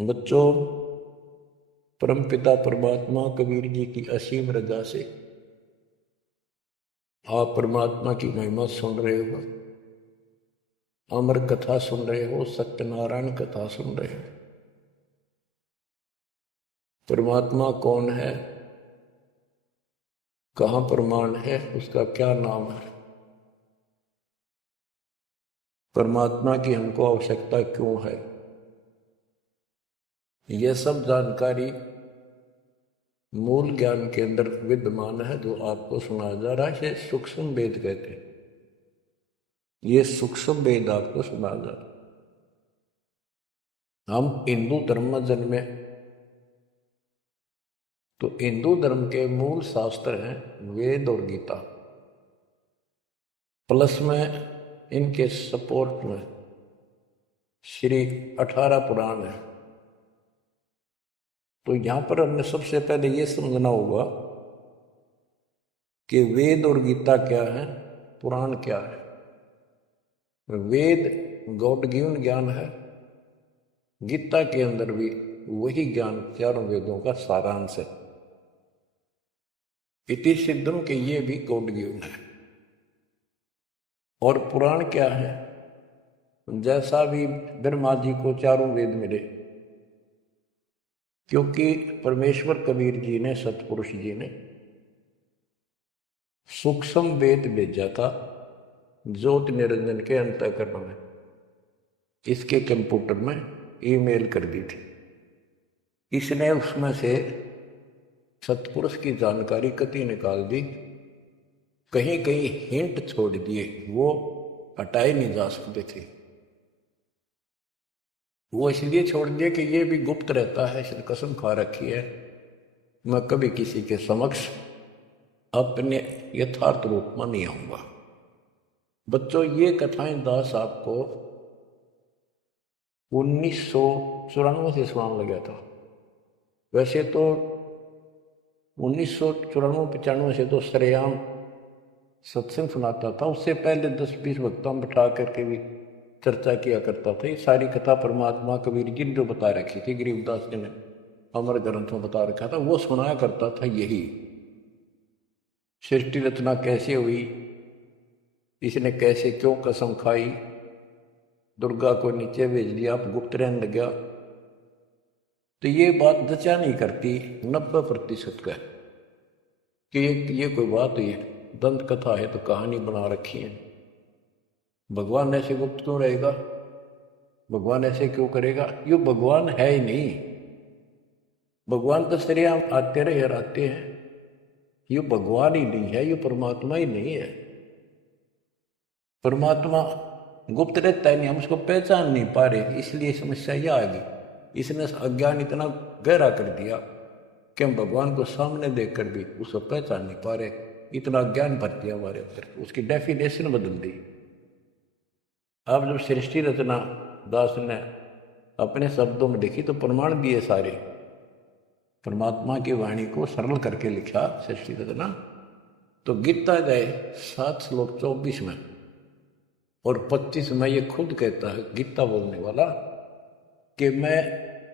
बच्चों, परमपिता परमात्मा कबीर जी की असीम रजा से आप परमात्मा की महिमा सुन रहे हो, अमर कथा सुन रहे हो, सत्यनारायण कथा सुन रहे हो। परमात्मा कौन है, कहाँ प्रमाण है, उसका क्या नाम है, परमात्मा की हमको आवश्यकता क्यों है, यह सब जानकारी मूल ज्ञान के अंदर विद्यमान है जो आपको सुनाया जा रहा है। इसे सूक्ष्म वेद कहते हैं। ये सूक्ष्म वेद आपको सुनाया जा रहा है। हम हिंदू धर्म में जन्मे तो हिंदू धर्म के मूल शास्त्र हैं वेद और गीता, प्लस में इनके सपोर्ट में श्री 18 पुराण है। तो यहां पर हमने सबसे पहले ये समझना होगा कि वेद और गीता क्या है, पुराण क्या है। वेद गॉड गिवन ज्ञान है, गीता के अंदर भी वही ज्ञान चारों वेदों का सारांश है। इति सिद्धम के ये भी गॉड गिवन है। और पुराण क्या है, जैसा भी ब्रह्मा जी को चारों वेद मिले, क्योंकि परमेश्वर कबीर जी ने, सतपुरुष जी ने सूक्ष्म वेद भेजा था ज्योति निरंजन के अंतःकरण में, इसके कंप्यूटर में ईमेल कर दी थी। इसने उसमें से सतपुरुष की जानकारी कति निकाल दी, कहीं कहीं हिंट छोड़ दिए, वो हटाए नहीं जा सकते थे। वो इसलिए छोड़ दिए कि ये भी गुप्त रहता है, इसने कसम खा रखी है मैं कभी किसी के समक्ष अपने यथार्थ रूप में नहीं आऊंगा। बच्चों, ये कथाएं दास आपको 1994 से सुनाने लगा था। वैसे तो 1994-95 से तो सरेआम सत्संग सुनाता था, उससे पहले 10-20 वक्ता बिठा करके भी चर्चा किया करता था। ये सारी कथा परमात्मा कबीर जी ने जो बता रखी थी, गरीबदास जी ने अमर ग्रंथ में बता रखा था, वो सुनाया करता था। यही सृष्टि रचना कैसे हुई, इसने कैसे क्यों कसम खाई, दुर्गा को नीचे भेज दिया, आप गुप्त रहने लग गया, तो ये बात जचा नहीं करती 90% का कि ये कोई बात हुई है। दंत कथा है तो कहानी बना रखी है। भगवान ऐसे गुप्त क्यों रहेगा, भगवान ऐसे क्यों करेगा, ये भगवान है ही नहीं। भगवान तो सरेआम आते रहे और आते हैं। ये भगवान ही नहीं है, ये परमात्मा ही नहीं है। परमात्मा गुप्त रहता है, नहीं, हम उसको पहचान नहीं पा रहे, इसलिए समस्या यह आ गई। इसने अज्ञान इतना गहरा कर दिया कि हम भगवान को सामने देखकर भी उसको पहचान नहीं पा रहे। इतना ज्ञान भर दिया हमारे अंदर, उसकी डेफिनेशन बदल दी। अब जब सृष्टि रचना दास ने अपने शब्दों में लिखी तो प्रमाण दिए सारे, परमात्मा की वाणी को सरल करके लिखा सृष्टि रचना। तो गीता गए 7 श्लोक 24 में और 25 में ये खुद कहता है गीता बोलने वाला कि मैं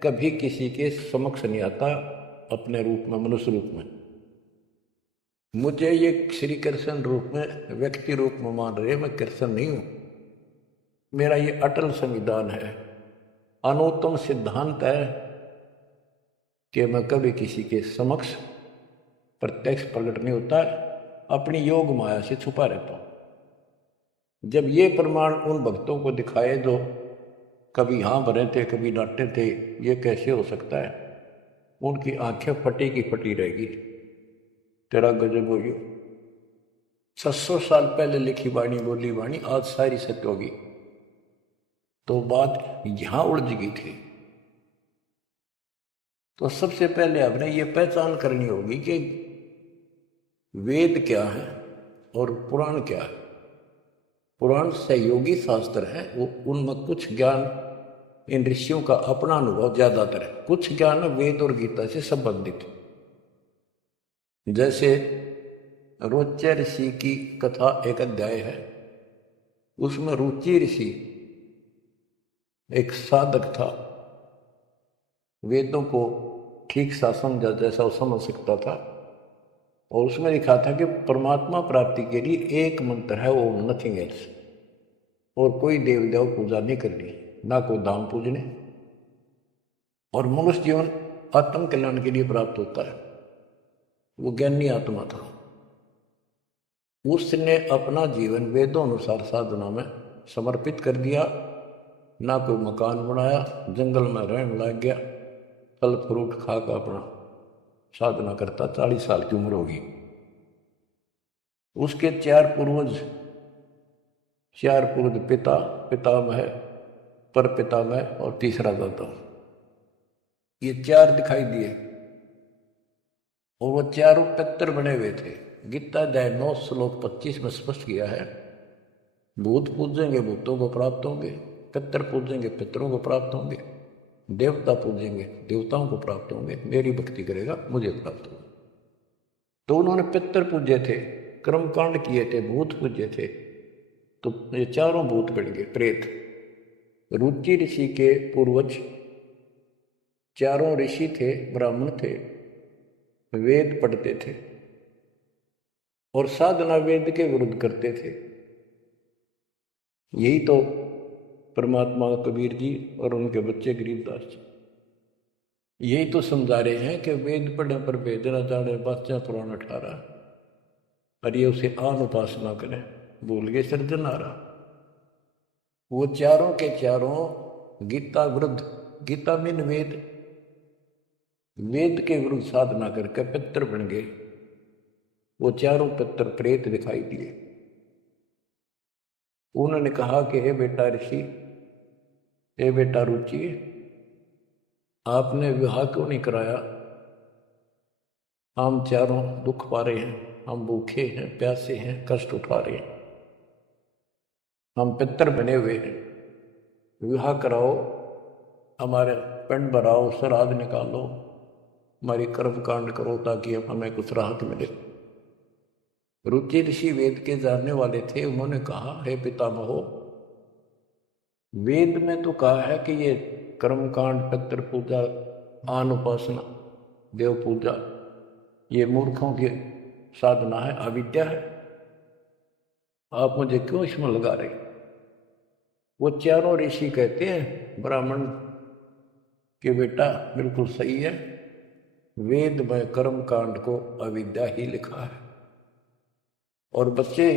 कभी किसी के समक्ष नहीं आता अपने रूप में, मनुष्य रूप में। मुझे ये श्री कृष्ण रूप में, व्यक्ति रूप में मान रहे, मैं कृष्ण नहीं हूं। मेरा ये अटल संविधान है, अनुत्तम सिद्धांत है कि मैं कभी किसी के समक्ष प्रत्यक्ष प्रकट नहीं होता, अपनी योग माया से छुपा रहता हूं। जब ये प्रमाण उन भक्तों को दिखाए जो कभी हाँ भरे थे, कभी डांटे थे, ये कैसे हो सकता है, उनकी आंखें फटी की फटी रहेगी। तेरा गजब हो गया। 600 साल पहले लिखी वाणी, बोली वाणी आज सारी सत्य होगी। तो बात यहां उलझ गई थी। तो सबसे पहले आपने ये पहचान करनी होगी कि वेद क्या है और पुराण क्या है। पुराण सहयोगी शास्त्र है, वो उनमें कुछ ज्ञान इन ऋषियों का अपना अनुभव ज्यादातर है, कुछ ज्ञान वेद और गीता से संबंधित। जैसे रोच्य ऋषि की कथा एक अध्याय है, उसमें रुचि ऋषि एक साधक था, वेदों को ठीक सा समझा जैसा वो समझ सकता था। और उसमें लिखा था कि परमात्मा प्राप्ति के लिए एक मंत्र है, वो नथिंग एल्स, और कोई देव देव पूजा नहीं करनी, ना कोई दान पूजने, और मनुष्य जीवन आत्म कल्याण के लिए प्राप्त होता है। वो ज्ञानी आत्मा था। उसने अपना जीवन वेदों अनुसार साधना में समर्पित कर दिया। ना कोई मकान बनाया, जंगल में रहने लग गया, फल फ्रूट खाकर अपना साधना करता। 40 साल की उम्र होगी। उसके चार पूर्वज पिता पितामह, पर पितामह और तीसरा दादा, ये चार दिखाई दिए। और वो चारों पितर बने हुए थे। गीता अध्याय 9 श्लोक 25 में स्पष्ट किया है, भूत पूजेंगे भूतों को प्राप्त होंगे, पितर पूजेंगे पितरों को प्राप्त होंगे, देवता पूजेंगे देवताओं को प्राप्त होंगे, मेरी भक्ति करेगा मुझे प्राप्त होगा। तो उन्होंने पितर पूजे थे, कर्मकांड किए थे, भूत पूजे थे, तो ये चारों भूत बन गए प्रेत। रुचि ऋषि के पूर्वज चारों ऋषि थे, ब्राह्मण थे, वेद पढ़ते थे और साधना वेद के विरुद्ध करते थे। यही तो परमात्मा कबीर जी और उनके बच्चे गरीबदास जी यही तो समझा रहे हैं कि वेद पढ़ने पर वेद न जाने, बातें पुराण 18, और ये उसे आन उपासना करें, भूल गए सृजनहारा। वो चारों के चारों गीता विरुद्ध, गीता मीन वेद, वेद के विरुद्ध साधना करके पितर बन गए। वो चारों पितर प्रेत दिखाई दिए। उन्होंने कहा कि हे बेटा ऋषि, हे बेटा रुचि, आपने विवाह क्यों नहीं कराया? हम चारों दुख पा रहे हैं, हम भूखे हैं, प्यासे हैं, कष्ट उठा रहे हैं, हम पितर बने हुए हैं, विवाह कराओ, हमारे पिंड भराओ, श्राद्ध निकालो, हमारी कर्म कांड करो ताकि हमें कुछ राहत मिले। रुचि ऋषि वेद के जानने वाले थे। उन्होंने कहा, हे पितामहो, वेद में तो कहा है कि ये कर्मकांड, पितृ पूजा, आन उपासना, देव पूजा, ये मूर्खों की साधना है, अविद्या है। आप मुझे क्यों इसमें लगा रहे? वो चारों ऋषि कहते हैं ब्राह्मण के बेटा बिल्कुल सही है, वेद में कर्म कांड को अविद्या ही लिखा है। और बच्चे,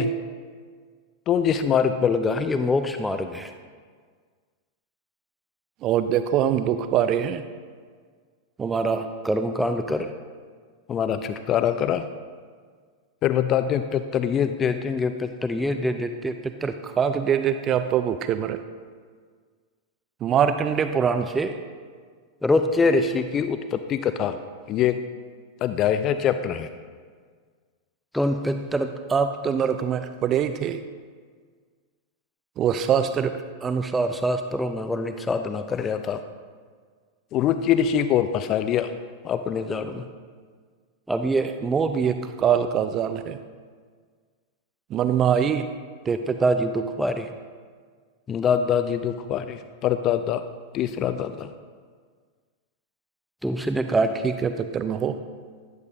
तू जिस मार्ग पर लगा है ये मोक्ष मार्ग है। और देखो हम दुख पा रहे हैं, हमारा कर्म कांड कर, हमारा छुटकारा करा। फिर बताते हैं पितर ये दे देंगे, पितर ये दे देते, पितर खाक दे देते, आप भूखे मरे। मार्कंडे पुराण से रोचे ऋषि की उत्पत्ति कथा, ये अध्याय है, चैप्टर है। तो उन पितर, आप तो नरक में पड़े ही थे, वो शास्त्र अनुसार शास्त्रों में वर्णित साधना कर रहा था। रुचि ऋषि को फंसा लिया अपने जाल में। अब ये मोह भी एक काल का जाल है। मन में आई ते पिताजी दुख पारे, दादाजी दुख पारे, परदादा, तीसरा दादा। तो उसने कहा ठीक है पितर में हो,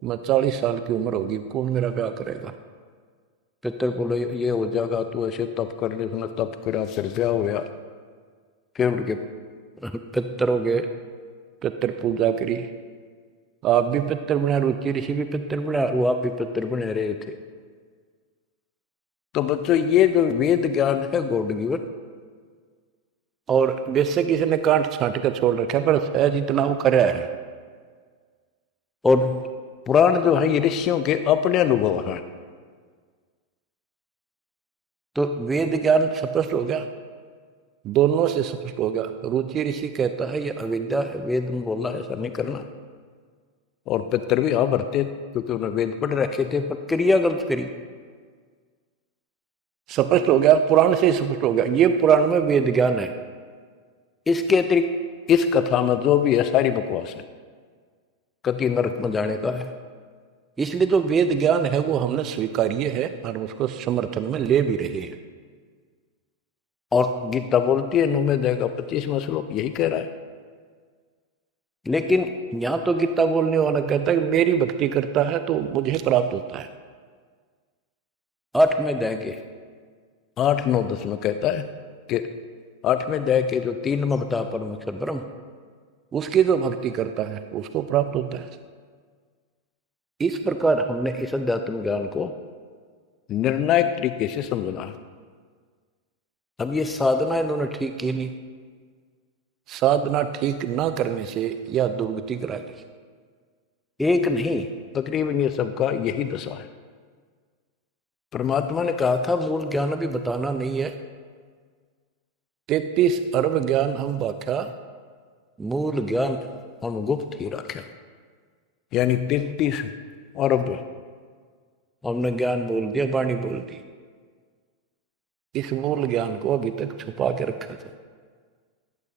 मैं 40 साल की उम्र होगी, कौन मेरा ब्याह करेगा? पितर बोले ये हो जाएगा, तू ऐसे तप कर ले। उसने तप करा, फिर ब्याह होया। फिर उनके पितर हो गए, पितर पूजा करी। आप भी पितर बना, रुचि ऋषि भी पितर बना, वो आप भी पितर बने रहे थे। तो बच्चों, ये जो वेद ज्ञान है गॉड गिवन, और बेशक इसने कांट छांट कर छोड़ रखा है, पर सहज इतना वो करा है। और पुराण जो है ये ऋषियों के अपने अनुभव हैं। तो वेद ज्ञान स्पष्ट हो गया, दोनों से स्पष्ट हो गया। रुचि ऋषि कहता है ये अविद्या है, वेद में बोला ऐसा नहीं करना। और पितर भी हाँ भरते, क्योंकि उन्होंने वेद पढ़ रखे थे, पर क्रिया गलत करी। स्पष्ट हो गया, पुराण से स्पष्ट हो गया, ये पुराण में वेद ज्ञान है। इसके अतिरिक्त इस कथा में जो भी है सारी बकवास है, कति नरक में जाने का है। इसलिए जो वेद ज्ञान है वो हमने स्वीकार्य है और उसको समर्थन में ले भी रहे हैं। और गीता बोलती है 9 में देगा 25वां श्लोक यही कह रहा है लेकिन यहाँ तो गीता बोलने वाला कहता है कि मेरी भक्ति करता है तो मुझे प्राप्त होता है। 8वें अध्याय के 8, 9, 10 में कहता है कि 8वें अध्याय के जो 3 में बता परमेश्वर ब्रह्म, उसकी जो भक्ति करता है उसको प्राप्त होता है। इस प्रकार हमने इस अध्यात्म ज्ञान को निर्णायक तरीके से समझना है। अब ये साधना इन्होंने ठीक की नहीं, साधना ठीक ना करने से यह दुर्गति कराएगी। एक नहीं, तकरीबन ये सबका यही दशा है। परमात्मा ने कहा था मूल ज्ञान अभी बताना नहीं है, 33 अरब ज्ञान हम बाख्या, मूल ज्ञान हम गुप्त ही रख्या। यानी 33 अरब हमने ज्ञान बोल दिया, वाणी बोल दी। इस मूल ज्ञान को अभी तक छुपा के रखा था,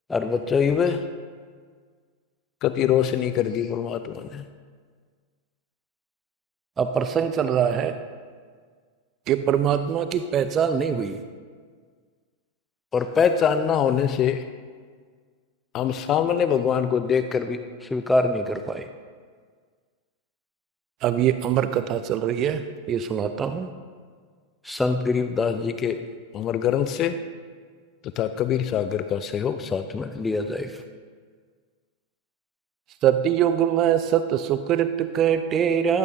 और बच्चों ये कति रोशनी कर दी परमात्मा ने। अब प्रसंग चल रहा है कि परमात्मा की पहचान नहीं हुई, और पहचान ना होने से हम सामने भगवान को देखकर भी स्वीकार नहीं कर पाए। अब ये अमर कथा चल रही है, ये सुनाता हूं संत गरीबदास जी के अमर ग्रंथ से तथा कबीर सागर का सहयोग साथ में लिया जाएगा। सतयुग में सत सुकृत कटेरा,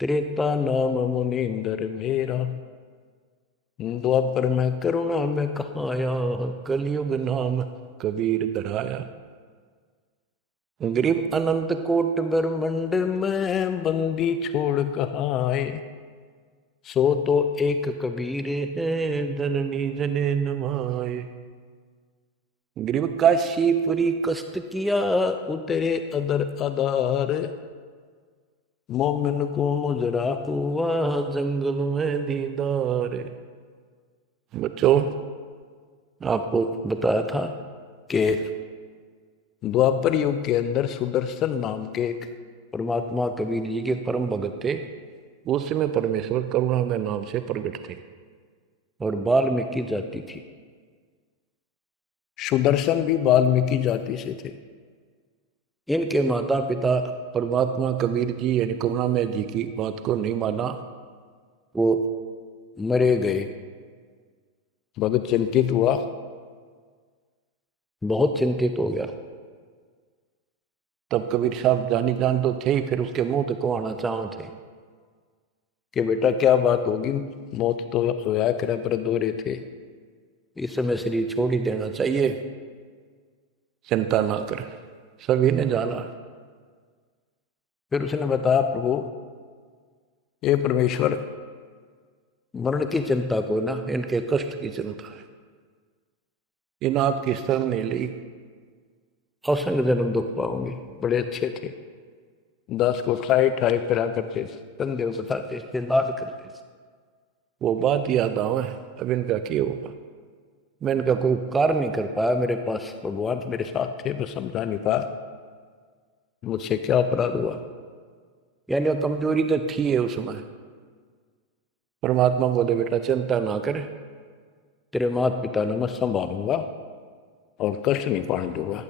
त्रेता नाम मुनींद्र मेरा, द्वापर में करुणा में कहाया, कलयुग नाम कबीर धराया। गरीब अनंत कोट ब्रह्मंड में बंदी छोड़ कहाए, सो तो एक कबीर है जननी जने नमाए। गरीब काशीपुरी कष्ट किया, उतरे अदर आधार, मोमिन को मुजरा हुआ जंगल में दीदार। बच्चों, आपको बताया था कि द्वापर युग के अंदर सुदर्शन नाम के एक परमात्मा कबीर जी के परम भगत थे। उस समय परमेश्वर करुणा में नाम से प्रकट थे और वाल्मीकि जाति थी। सुदर्शन भी वाल्मीकि जाति से थे। इनके माता पिता परमात्मा कबीर जी यानी करुणामय जी की बात को नहीं माना, वो मरे गए। भगत चिंतित हुआ, बहुत चिंतित हो गया। तब कबीर साहब जानी जान तो थे ही, फिर उसके मुंह तक को आना चाह थे कि बेटा क्या बात होगी, मौत तो होया करे पर दोहरे थे, इस समय शरीर छोड़ ही देना चाहिए, चिंता ना कर। सभी ने जाना। फिर उसने बताया प्रभु ये परमेश्वर, मरण की चिंता को ना, इनके कष्ट की चिंता है। इन आपकी शरण नहीं ली, असंग जन्म दुख पाऊंगी। बड़े अच्छे थे, दास को ठाई ठाई फिरा करते थे, कंधे बताते थे, लाड करते थे। वो बात याद आवे, अब इनका क्या होगा। मैं इनका कोई उपकार नहीं कर पाया, मेरे पास भगवान मेरे साथ थे, मैं समझा नहीं पाया मुझसे क्या अपराध हुआ। यानी वो कमजोरी तो थी है उस समय। परमात्मा बोले बेटा चिंता ना कर, तेरे माता पिता ने मैं संभालूंगा और कष्ट नहीं पाने दूंगा,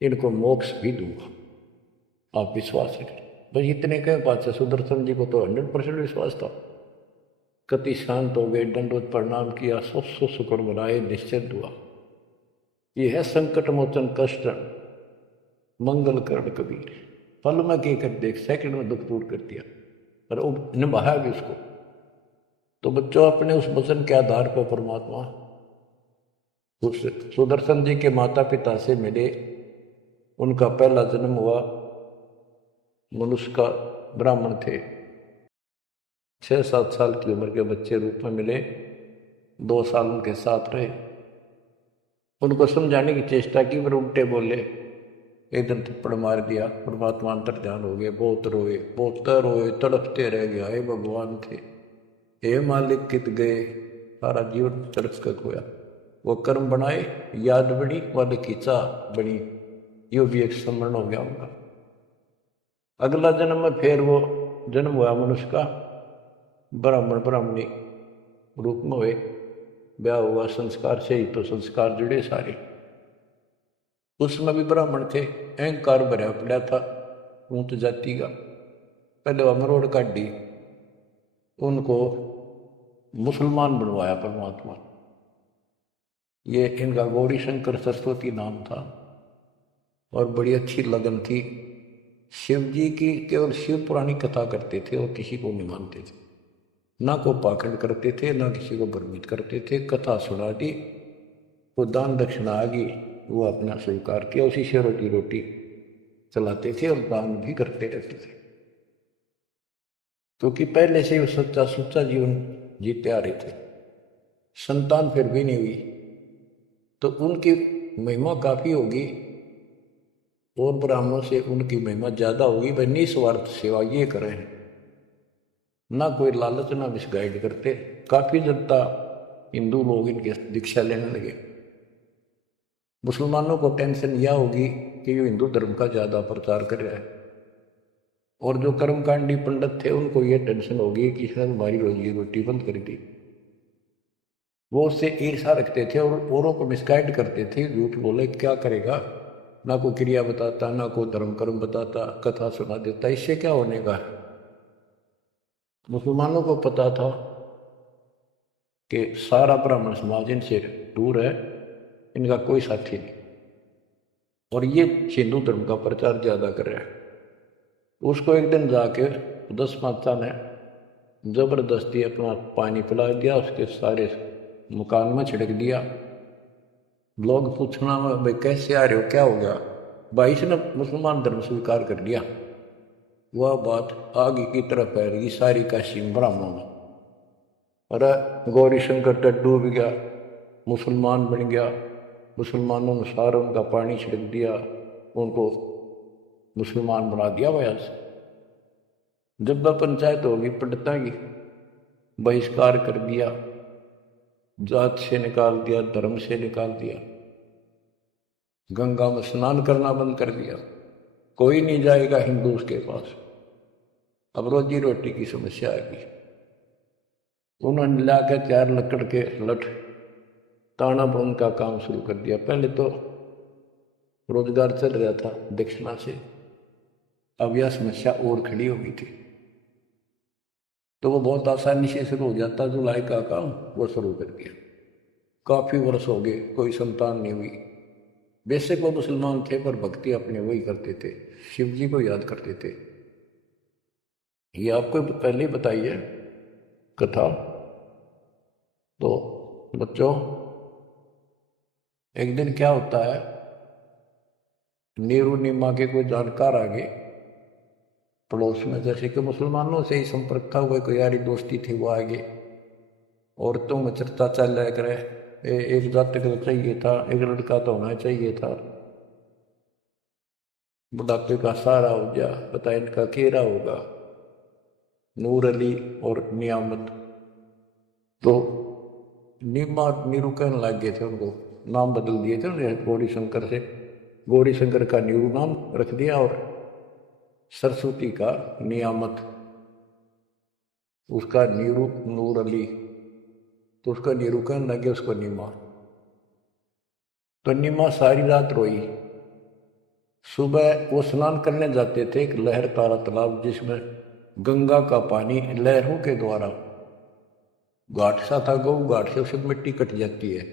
इनको मोक्ष भी दूंगा, आप विश्वास रखें। बस इतने कहे बात से सुदर्शन जी को तो 100% विश्वास था। कति शांत हो गए, दंडवत प्रणाम किया, सौ शुक्र मनाए, निश्चिंत हुआ। यह है संकट मोचन कष्ट मंगल करण कबीर। पल में के कर देख, सेकंड में दुख दूर कर दिया, पर वो निभाया भी उसको। तो बच्चों, अपने उस वचन के आधार पर परमात्मा उस सुदर्शन जी के माता पिता से मिले। उनका पहला जन्म हुआ, मनुष्य का ब्राह्मण थे। 6-7 साल की उम्र के बच्चे रूप में मिले, 2 साल उनके साथ रहे। उनको समझाने की चेष्टा की, पर उल्टे बोले, एकदम थप्पड़ मार दिया। परमात्मा अंतर ध्यान हो गए, बहुत रोए, बहुत रोए, तड़पते रह गया। हे भगवान थे, हे मालिक कित गए, सारा जीवन तड़प कर खोया। वो कर्म बनाए, याद बड़ी, वाले की चाह बनी, यो भी एक स्मरण हो गया उनका। अगला जन्म में फिर वो जन्म हुआ मनुष्य का, ब्राह्मण ब्राह्मणी रूप में हुए, ब्याह हुआ, संस्कार से ही तो संस्कार जुड़े सारे। उसमें भी ब्राह्मण थे, अहंकार भरा पड़ा था ऊंट जाति का। पहले वह मरोड़ काटी, उनको मुसलमान बनवाया परमात्मा। ये इनका गौरी शंकर सरस्वती नाम था और बड़ी अच्छी लगन थी। शिव जी की केवल शिव पुरानी कथा करते थे और किसी को नहीं मानते थे, ना को पाखंड करते थे, ना किसी को भ्रमित करते थे। कथा सुना दी, वो दान दक्षिणा आ गई, वो अपना स्वीकार किया, उसी से रोटी रोटी चलाते थे और दान भी करते रहते थे, क्योंकि पहले से वो सच्चा सुच्चा जीवन जीते आ रहे थे। संतान फिर भी नहीं हुई तो उनकी महिमा काफी होगी और ब्राह्मणों से उनकी महिमा ज्यादा होगी। भाई निस्वार्थ सेवा ये करें, ना कोई लालच ना मिसगाइड करते। काफी जनता हिंदू लोग इनके दीक्षा लेने लगे। मुसलमानों को टेंशन यह होगी कि ये हिंदू धर्म का ज्यादा प्रचार कर रहा है, और जो कर्मकांडी पंडित थे उनको ये टेंशन होगी कि इसने हमारी रोजी रोटी बंद कर दी। वो उससे ईर्षा रखते थे और औरों को मिसगाइड करते थे, झूठ बोले क्या करेगा, ना कोई क्रिया बताता, ना कोई धर्म कर्म बताता, कथा सुना देता, इससे क्या होने का। मुसलमानों को पता था कि सारा ब्राह्मण समाज इनसे दूर है, इनका कोई साथी नहीं, और ये हिंदू धर्म का प्रचार ज्यादा कर रहा है। उसको एक दिन जाके 10 माता ने जबरदस्ती अपना पानी पिला दिया, उसके सारे मकान में छिड़क दिया। लोग पूछना भाई कैसे आ रहे हो, क्या हो गया, भाई इसने मुसलमान धर्म स्वीकार कर लिया। वह बात आगे की तरफ फैल गई सारी काशी ब्राह्मणों में। अरे गौरी शंकर तो डूब गया, मुसलमान बन गया, मुसलमानों ने सारा उनका पानी छिड़क दिया, उनको मुसलमान बना दिया वजह से। जब वह पंचायत होगी पंडिता की, बहिष्कार कर दिया, जात से निकाल दिया, धर्म से निकाल दिया, गंगा में स्नान करना बंद कर दिया, कोई नहीं जाएगा हिंदू उसके पास। अब रोजी रोटी की समस्या आएगी। उन्होंने लाकर 4 लकड़ के लठ ताना बुन का काम शुरू कर दिया। पहले तो रोजगार चल रहा था दक्षिणा से, अब यह समस्या और खड़ी हो गई थी, तो वो बहुत आसानी से शुरू हो जाता। जुलाई का काम वो शुरू कर दिया। काफी वर्ष हो गए, कोई संतान नहीं हुई। बेशक वो मुसलमान थे पर भक्ति अपने वही करते थे, शिव जी को याद करते थे। ये आपको पहले ही बताई है कथा। तो बच्चों, एक दिन क्या होता है, नीरू नीमा के कोई जानकार आ गए पड़ोस में, जैसे कि मुसलमानों से ही संपर्क था, कोई कोई यारी दोस्ती थी, वो आगे औरतों में चर्चा चल रहा करे, एक जातक तो चाहिए था, एक लड़का तो होना चाहिए था, बुढ़ापे का सहारा हो गया, पता इनका केरा होगा, नूर अली और नियामत। तो नीमा नीरू कहने लग गए थे, उनको नाम बदल दिए थे उन्होंने, गौरी शंकर से गौरी शंकर का नीरू नाम रख दिया और सरस्वती का नियामत, उसका नीरू नूर अली, तो उसका नीरू कहने लगे उसको नीमा। तो नीमा सारी रात रोई। सुबह वो स्नान करने जाते थे एक लहर तारा तालाब, जिसमें गंगा का पानी लहरों के द्वारा, घाट सा था गौ घाट से, उससे मिट्टी कट जाती है,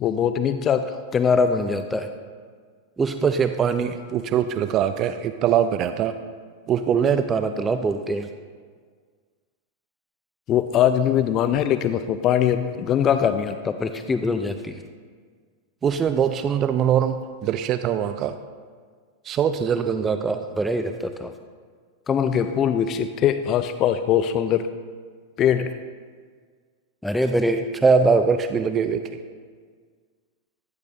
वो बहुत नीचा किनारा बन जाता है, उस पर से पानी उछड़ उछड़ का आकर एक तालाब बना था, उसको लहर तारा तालाब बोलते हैं। वो आज भी विद्यमान है, लेकिन उसमें पानी गंगा का नहीं आता, परिस्थिति बदल जाती है। उसमें बहुत सुंदर मनोरम दृश्य था वहाँ का, स्वच्छ जल गंगा का भरा ही रहता था, कमल के फूल विकसित थे, आसपास बहुत सुंदर पेड़, हरे भरे छायादार वृक्ष भी लगे हुए थे।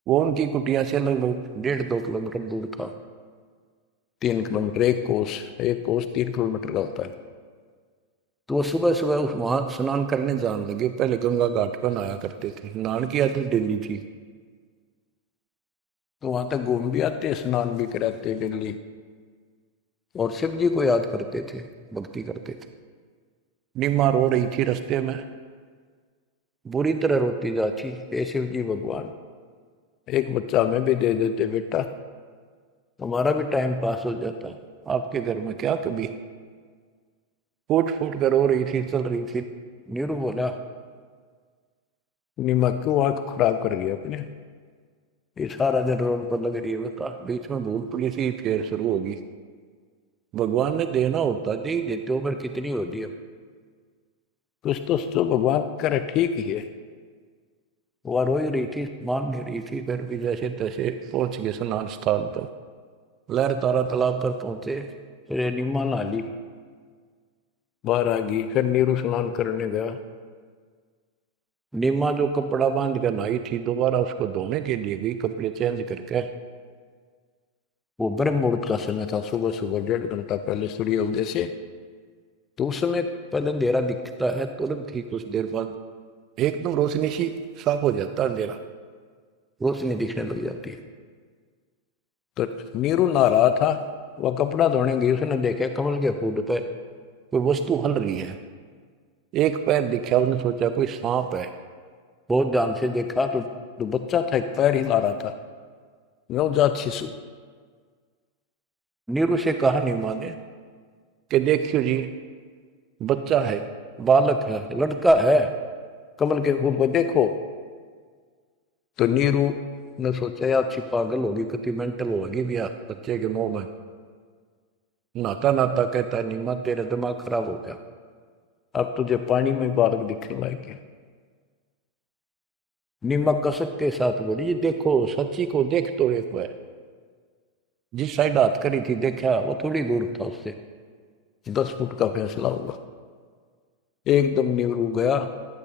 वो उनकी कुटिया से लगभग 1.5-2 किलोमीटर दूर था। 3 किलोमीटर, एक कोस 3 किलोमीटर का होता है। तो वो सुबह सुबह उस वहां स्नान करने जाने लगे। पहले गंगा घाट पर नहाया करते थे, नहान की आदत डेली थी, तो वहां तक घूम भी आते, स्नान भी कराते डेली, और शिव जी को याद करते थे, भक्ति करते थे। नीमा रो रही थी रास्ते में, बुरी तरह रोती जाती, हे शिव जी भगवान, एक बच्चा हमें भी दे देते बेटा, हमारा भी टाइम पास हो जाता। आपके घर में क्या कभी फूट फूट कर रो रही थी, चल रही थी। नीरू बोला, नीमा क्यों आंख खराब कर गया अपने, ये सारा दिन रोड पर लग रही है, बता बीच में भूल पुलिस ही फिर शुरू होगी। भगवान ने देना होता दे ही देते, उम्र कितनी होती है, कुछ तो भगवान करे ठीक ही है। वह रो ही रही थी, मान नहीं रही थी, फिर भी जैसे तैसे पहुंच गए स्नान स्थान पर। लहर तारा तालाब पर पहुंचे, फिर नीमा नहा ली, बाहर आ गई। फिर नीरू स्नान करने गया। नीमा जो कपड़ा बांध कर नहाई थी, दोबारा उसको धोने के लिए गई, कपड़े चेंज करके। वो ब्रह्म मुहूर्त का समय था, सुबह सुबह 1.5 घंटा पहले सूर्य उदय से। तो उस समय पहले अंधेरा दिखता है, तुरंत ही कुछ देर बाद एकदम रोशनी सी साफ हो जाता है, अंधेरा रोशनी दिखने लग जाती है। तो नीरू नहा रहा था, वह कपड़ा धोने गई, उसने देखा कमल के फूल पर कोई वस्तु हल रही है। एक पैर दिखा, उसने सोचा कोई सांप है। बहुत ध्यान से देखा तो बच्चा था, एक पैर हिला रहा था, नवजात शिशु। नीरू से कहा नीमा ने कि देखियो जी, बच्चा है, बालक है, लड़का है, कमल के फूल पर देखो। तो नीरू ने सोचा यार अच्छी पागल होगी, कितनी मेंटल होगी भैया बच्चे के मुंह में। नहाता नहाता कहता है, नीमा तेरा दिमाग खराब हो गया, अब तुझे पानी में बालक दिखने लायक है। नीमा कसक के साथ बोली, ये देखो सच्ची को देख तो एक बार। जिस साइड हाथ करी थी देखा, वो थोड़ी दूर था उससे, 10 फुट का फैसला हुआ। एकदम नीरू गया,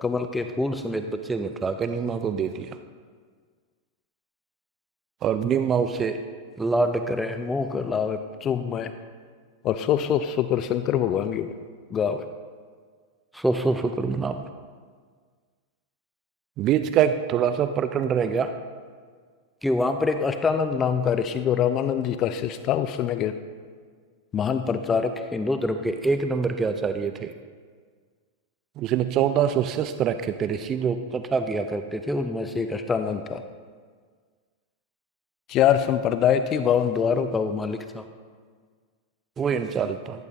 कमल के फूल समेत बच्चे ने उठा कर नीमा को दे दिया। और नीमा उसे लाड करे, मुंह कर लावे, चूमे, और 100 शुक्र शंकर भगवान की गावे, 100 शुक्र मनावे। बीच का एक थोड़ा सा प्रकरण रह गया कि वहां पर एक अष्टानंद नाम का ऋषि, जो रामानंद जी का शिष्य था, उस समय के महान प्रचारक, हिंदू धर्म के 1 नंबर के आचार्य थे। उसने 1400 शिष्य रखे थे ऋषि, जो कथा किया करते थे, उनमें से एक अष्टानंद था। 4 संप्रदाय थी, 52 द्वारों का वो मालिक था, वो इंचार्ज था।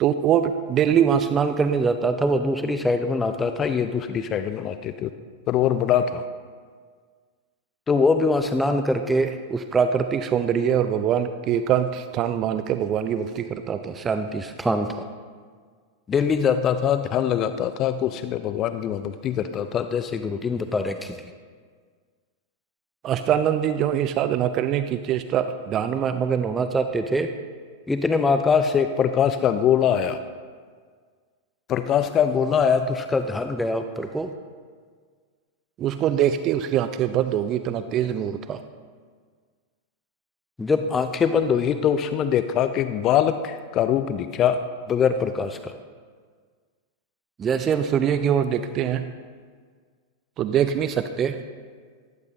तो वो डेली वहां स्नान करने जाता था, वो दूसरी साइड में नहाता था, ये दूसरी साइड में नहाते थे, सरोवर बड़ा था। तो वो भी वहां स्नान करके उस प्राकृतिक सौंदर्य और भगवान के एकांत स्थान मान के भगवान की भक्ति करता था, शांति स्थान था। डेली जाता था, ध्यान लगाता था, कुछ में भगवान की वहां भक्ति करता था, जैसे गुरु जी ने बता रखी थी। अष्टानंद जी जो ही साधना करने की चेष्टा, ध्यान में मगन होना चाहते थे, इतने में आकाश से एक प्रकाश का गोला आया। प्रकाश का गोला आया तो उसका ध्यान गया ऊपर को, उसको देखते उसकी आंखें बंद होगी, इतना तेज नूर था। जब आंखें बंद हुई तो उसमें देखा कि एक बालक का रूप दिखा, बगैर प्रकाश का। जैसे हम सूर्य की ओर देखते हैं तो देख नहीं सकते,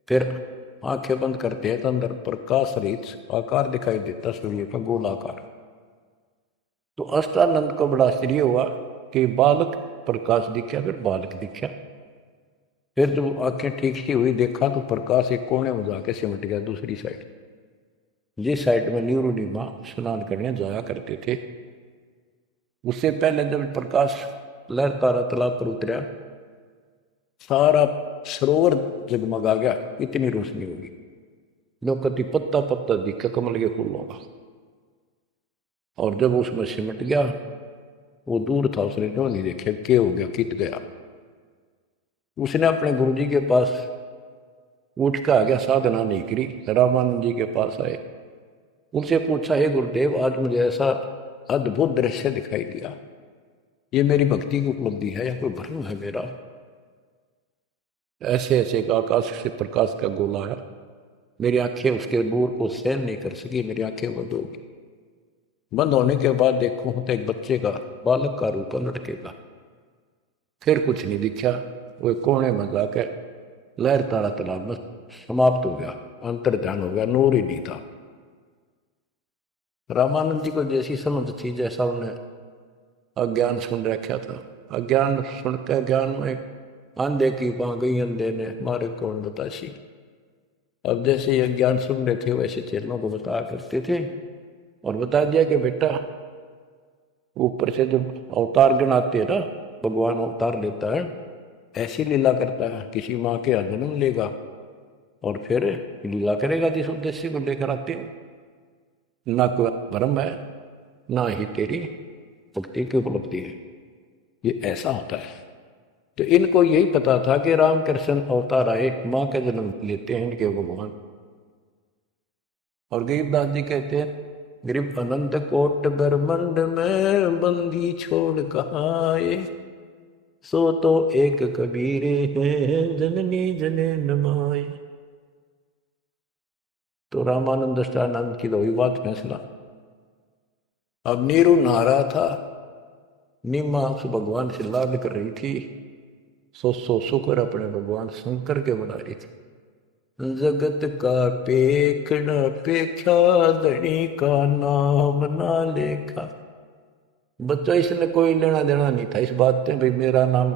फिर आंखें बंद करते हैं तो अंदर प्रकाश रहित आकार दिखाई देता, सूर्य का गोलाकार। तो अष्टानंद को बड़ा आश्चर्य हुआ कि बालक प्रकाश दिखा, फिर बालक दिखा। फिर जब आंखें ठीक सी हुई, देखा तो प्रकाश एक कोने में जाके सिमट गया दूसरी साइड, जिस साइड में नीरू नीमा स्नान करने जाया करते थे। उससे पहले जब प्रकाश लहर तारा तालाब पर उतरा, सारा सरोवर जगमगा गया, इतनी रोशनी होगी। लोकति पत्ता पत्ता दिखा कमल के फूलों का। और जब उसमें सिमट गया, वो दूर था, उसने क्यों नहीं देखा क्या हो गया, कित गया। उसने अपने गुरु जी के पास उठ कर आ गया, साधना नहीं करी, रामानंद जी के पास आए, उनसे पूछा, हे गुरुदेव, आज मुझे ऐसा अद्भुत दृश्य दिखाई दिया, ये मेरी भक्ति की उपलब्धि है या कोई भ्रम है मेरा। ऐसे ऐसे आकाश से प्रकाश का गोला आया, मेरी आंखें उसके नूर को सहन नहीं कर सकी, मेरी आंखें बंद हो गई। बंद होने के बाद देखूं तो एक बच्चे का, बालक का रूप, लड़के का। फिर कुछ नहीं दिखा, वो कोने में जाकर लहर तारा तालाब में समाप्त हो गया, अंतर ध्यान हो गया, नूर ही नहीं था। रामानंद जी को जैसी समझ थी, जैसा उन्हें अज्ञान सुन रखा था, अज्ञान सुन के ज्ञान में आंधे की बाँ गई, अंधे ने मारे कौन बताशी। अब जैसे ये ज्ञान सुन रहे थे वैसे चेलों को बताया करते थे और बता दिया कि बेटा ऊपर से जब अवतार गणाते हैं ना, भगवान अवतार लेता है, ऐसी लीला करता है, किसी माँ के यहाँ जन्म लेगा और फिर लीला करेगा जिस उद्देश्य को लेकर आते हो। ना कोई भ्रम है, ना ही तेरी भक्ति की उपलब्धि है, ये ऐसा होता है। तो इनको यही पता था कि रामकृष्ण अवतार आए, माँ का जन्म लेते हैं इनके भगवान। और गरीबदास जी कहते हैं, गरीब अनंत कोट ब्रह्मंड में बंदी छोड़ कहाँ आए, सो तो एक कबीरे हैं जननी जने नमाए। तो रामानंद अष्टानंद की तो बात फैसला। अब नीरू नहा रहा था, नीमा उस भगवान से लाड कर रही थी, सो शुक्र अपने भगवान शंकर के बना रही थी। जगत का पेखण पेख्या धनी का नाम ना लेखा। बच्चों इसने कोई लेना देना नहीं था इस बात से, भाई मेरा नाम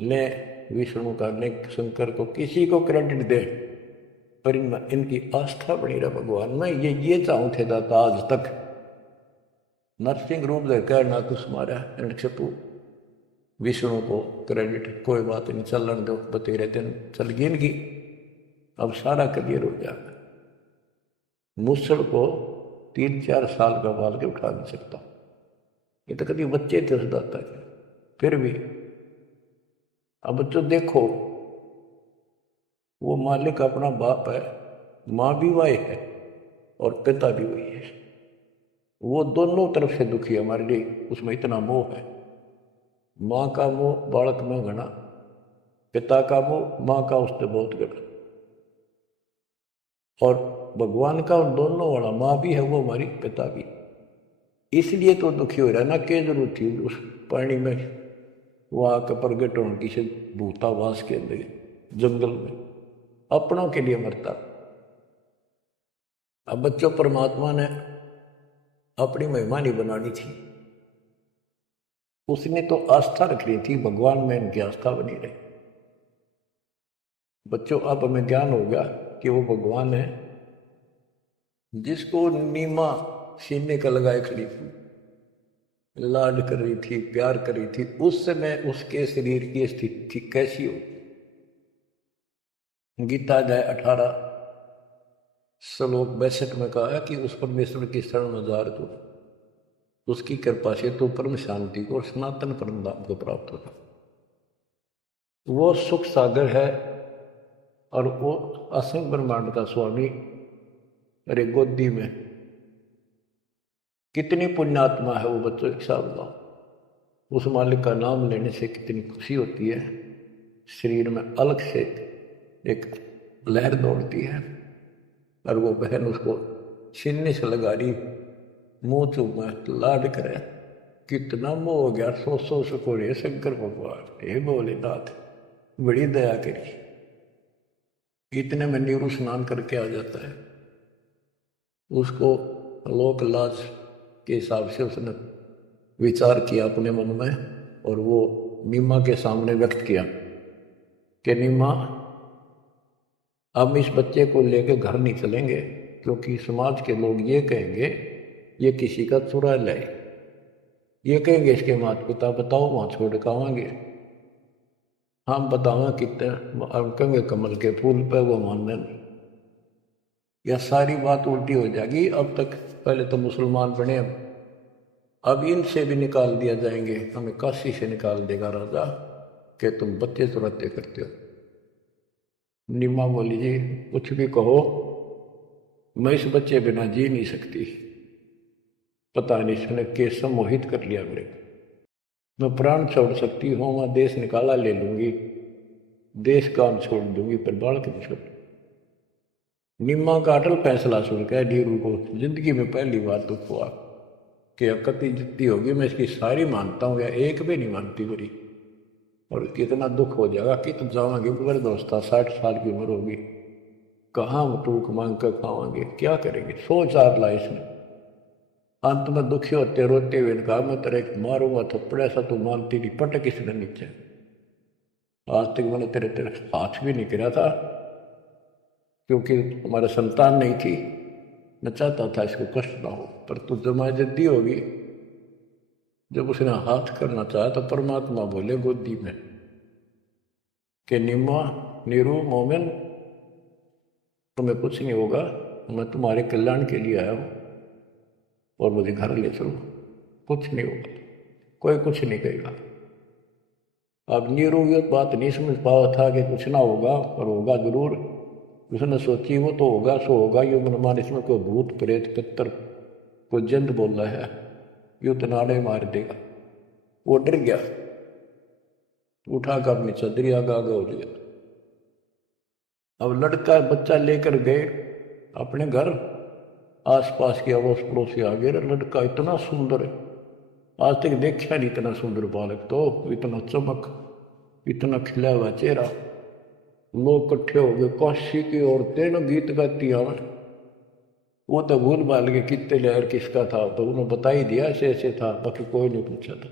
ले विष्णु का, ले शंकर को, किसी को क्रेडिट दे, पर इनकी आस्था बनी रहा भगवान में। ये चाहूँ थे दाता आज तक नरसिंह रूप देकर ना कुछ मारा तू विष्णु को क्रेडिट, कोई बात नहीं, चलन दो, बतेरे दिन चल गई इनकी, अब सारा क्लियर हो जाएगा। मुसल को 3-4 साल का बाल के उठा नहीं सकता, ये तो कभी बच्चे थे उस दाता के, फिर भी। अब बच्चों देखो, वो मालिक अपना बाप है, माँ भी वही है और पिता भी वही है, वो दोनों तरफ से दुखी है हमारे लिए, उसमें इतना मोह है। माँ का मोह बालक में घना, पिता का मोह माँ का उससे बहुत घना, और भगवान का उन दोनों वाला, माँ भी है वो हमारी, पिता भी। इसलिए तो दुखी हो रहा है ना, क्या जरूरत थी उस पानी में वहाँ का प्रगट होने की, से भूतावास के अंदर जंगल में अपनों के लिए मरता। अब बच्चों, परमात्मा ने अपनी महिमा नहीं बनानी थी, उसने तो आस्था रखनी थी भगवान में, इनकी आस्था बनी रही। बच्चों अब हमें ज्ञान होगा कि वो भगवान है जिसको नीमा सीने का लगाए खड़ी थी, लाड कर रही थी, प्यार कर रही थी, उस समय उसके शरीर की स्थिति कैसी हो। गीता अध्याय 18 श्लोक 62 में कहा है कि उस परमेश्वर की शरण में जा तो उसकी कृपा से तो परम शांति को और सनातन परम धाम को प्राप्त होता। वो सुख सागर है और वो असंग ब्रह्मांड का स्वामी। अरे गोदी में कितनी पुण्यात्मा है वो बच्चों, एक साथ बताओ, उस मालिक का नाम लेने से कितनी खुशी होती है, शरीर में अलग से एक लहर दौड़ती है। और वो बहन उसको सीने से लगा रही, मुंह चूमा, लाड करे, कितना मोह हो गया। सो सुकोरे शंकर भगवान, हे भोलेनाथ बड़ी दया करी। इतने में नीरू स्नान करके आ जाता है, उसको लोक लाज के हिसाब से उसने विचार किया अपने मन में, और वो नीमा के सामने व्यक्त किया कि नीमा, हम इस बच्चे को लेकर घर नहीं चलेंगे, क्योंकि समाज के लोग ये कहेंगे ये किसी का चुरा लाए, ये कहेंगे इसके माता पिता, बताओ वहाँ छोड़ के आवांगे, हम बताओ कितने, हम कहेंगे कमल के फूल पे, वो मानने नहीं, यह सारी बात उल्टी हो जाएगी। अब तक पहले तो मुसलमान बने, अब इनसे भी निकाल दिया जाएंगे, हमें काशी से निकाल देगा राजा कि तुम बच्चे चुराते करते हो। निमा बोली, जी कुछ भी कहो, मैं इस बच्चे बिना जी नहीं सकती, पता नहीं इसने कैसे मोहित कर लिया मेरे को, मैं प्राण छोड़ सकती हूँ, मैं देश निकाला ले लूंगी, देश काम छोड़ दूंगी, पर बालक नहीं छोड़। निम्मा का अटल फैसला सुनकर नीरू को जिंदगी में पहली बार दुख हुआ कि अकति जितनी होगी मैं इसकी सारी मानता हूँ या एक भी नहीं मानती मेरी, और कितना दुख हो जाएगा कि तुम जाओगे मगर दोस्ता 60 साल की उम्र होगी, कहाँ टूक मांग कर खावांगे, क्या करेंगे, सोच आ ला इसने। अंत में दुखी होते रोते हुए कहा, मैं तेरे मारूंगा थप्पड़, ऐसा तू मानती नहीं, पटक इसने नीचे, आज तक मैंने तेरे तेरे हाथ भी नहीं गिरा था क्योंकि हमारा संतान नहीं थी। मैं चाहता था इसको कष्ट ना हो, पर तू जमा जद्दी होगी। जब उसने हाथ करना चाहा तो परमात्मा बोले गोदी में कि निम्मा नीरू मोमिन, तुम्हें कुछ नहीं होगा, मैं तुम्हारे कल्याण के लिए आया हूँ और मुझे घर ले चलो, कुछ नहीं होगा, कोई कुछ नहीं कहेगा। अब नीरू ये बात नहीं समझ पाया था कि कुछ ना होगा, पर होगा जरूर। उसने सोची वो तो होगा सो होगा, ये मनमान इसमें कोई भूत प्रेत पितर कोई जंत बोल रहा है, यू तो नाड़े मार देगा। वो डर गया, उठा कर अपनी चदरी आगा आगा हो गया। अब लड़का बच्चा लेकर गए अपने घर, आसपास के अड़ोस पड़ोसी आ गए। लड़का इतना सुंदर है, आज तक देखा नहीं इतना सुंदर बालक, तो इतना चमक, इतना खिला हुआ चेहरा। लोग इकट्ठे हो गए, काशी की औरतें न गीत गाती हैं। वो तो भूल भाल के कितने लहर किसका था, तो उन्होंने बता ही दिया ऐसे ऐसे था, बाकी कोई नहीं पूछा था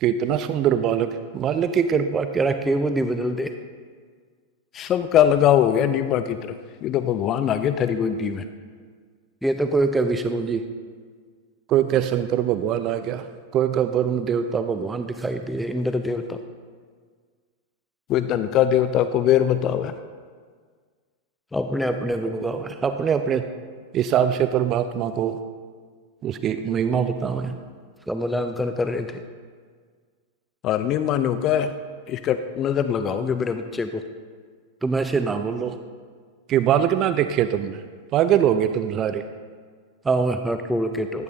कि इतना सुंदर बालक। मालिक की कृपा करा के वो नहीं बदल दे, सबका लगाव हो गया नीमा की तरफ। ये तो भगवान आ गए थारी गोदी में। ये तो कोई कह विष्णु जी, कोई कह शंकर भगवान आ गया, कोई कह वरुण देवता भगवान दिखाई दिए, इंद्र देवता, कोई धन का देवता कुबेर बतावे, अपने अपने गुणगाव है, अपने अपने हिसाब से परमात्मा को उसकी महिमा बतावे, उसका मूल्यांकन कर रहे थे। और नहीं मानो का इसका नजर लगाओगे मेरे बच्चे को, तुम ऐसे ना बोलो कि बालक ना देखे तुमने, पागल हो गए तुम सारे, आओ हाथ तोड़ के तो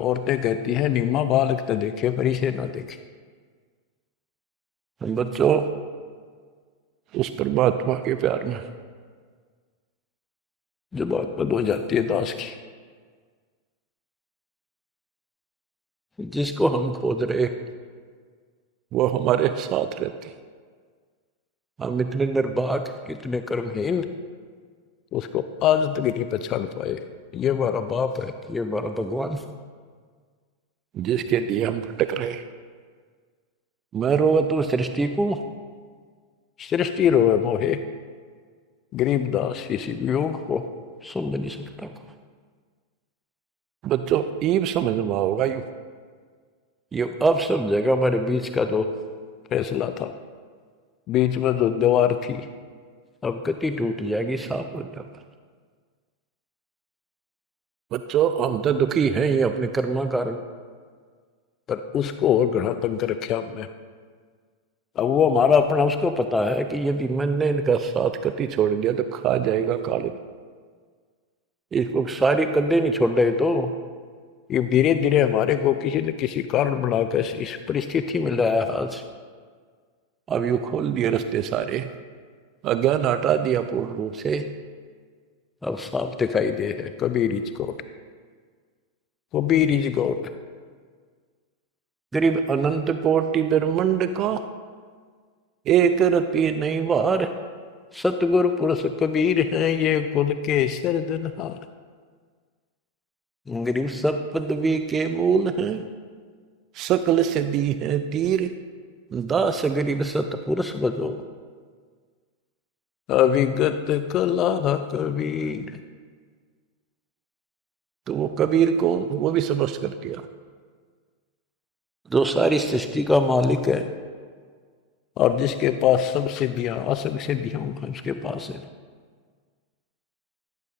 औरतें कहती हैं निम्मा बालक तो देखे पर इसे ना देखे। बच्चों, उस परमात्मा के प्यार में जब बात बद हो जाती है दास की, जिसको हम खोज रहे वो हमारे साथ रहती, हम इतने निर्भाग, इतने कर्महीन, उसको आज तक नहीं पहचान पाए। ये हमारा बाप है, ये हमारा भगवान, जिसके लिए हम भटक रहे। मैं रोवे तो सृष्टि को, सृष्टि रोवे मोहे, गरीबदास इसी वियोग को समझ नहीं सकता को। बच्चों, ईब समझ में होगा ये अब सब जगह हमारे बीच का जो फैसला था, बीच में जो दीवार थी, अब कति टूट जाएगी, साफ हो जाएगा। बच्चों, हम तो दुखी हैं ये अपने कर्मा कारण, पर उसको और घना तंग कर रखा हमने। अब वो हमारा अपना, उसको पता है कि यदि मैंने इनका साथ कति छोड़ दिया तो खा जाएगा काले। इसको सारी कदे नहीं छोड़ रहे तो ये धीरे धीरे हमारे को किसी न किसी कारण बनाकर इस परिस्थिति में लाया आज। अब यू खोल दिए रास्ते सारे, अज्ञान हटा दिया पूर्ण रूप से, अब साफ दिखाई दे है Kabir is God, Kabir is God. करीब अनंत कोटि ब्रह्मंड का एक रति नहीं बार, सतगुरु पुरुष कबीर हैं ये कुल के सिरजनहार। गरीब सब पदवी के मूल हैं, सकल से दी है तीर, दास गरीब सतपुरुष बजो, अविगत कला कबीर। तो वो कबीर कौन, वो भी स्पष्ट कर दिया, जो सारी सृष्टि का मालिक है और जिसके पास सब सिद्धियां, असंग सिद्धियां उसके पास है।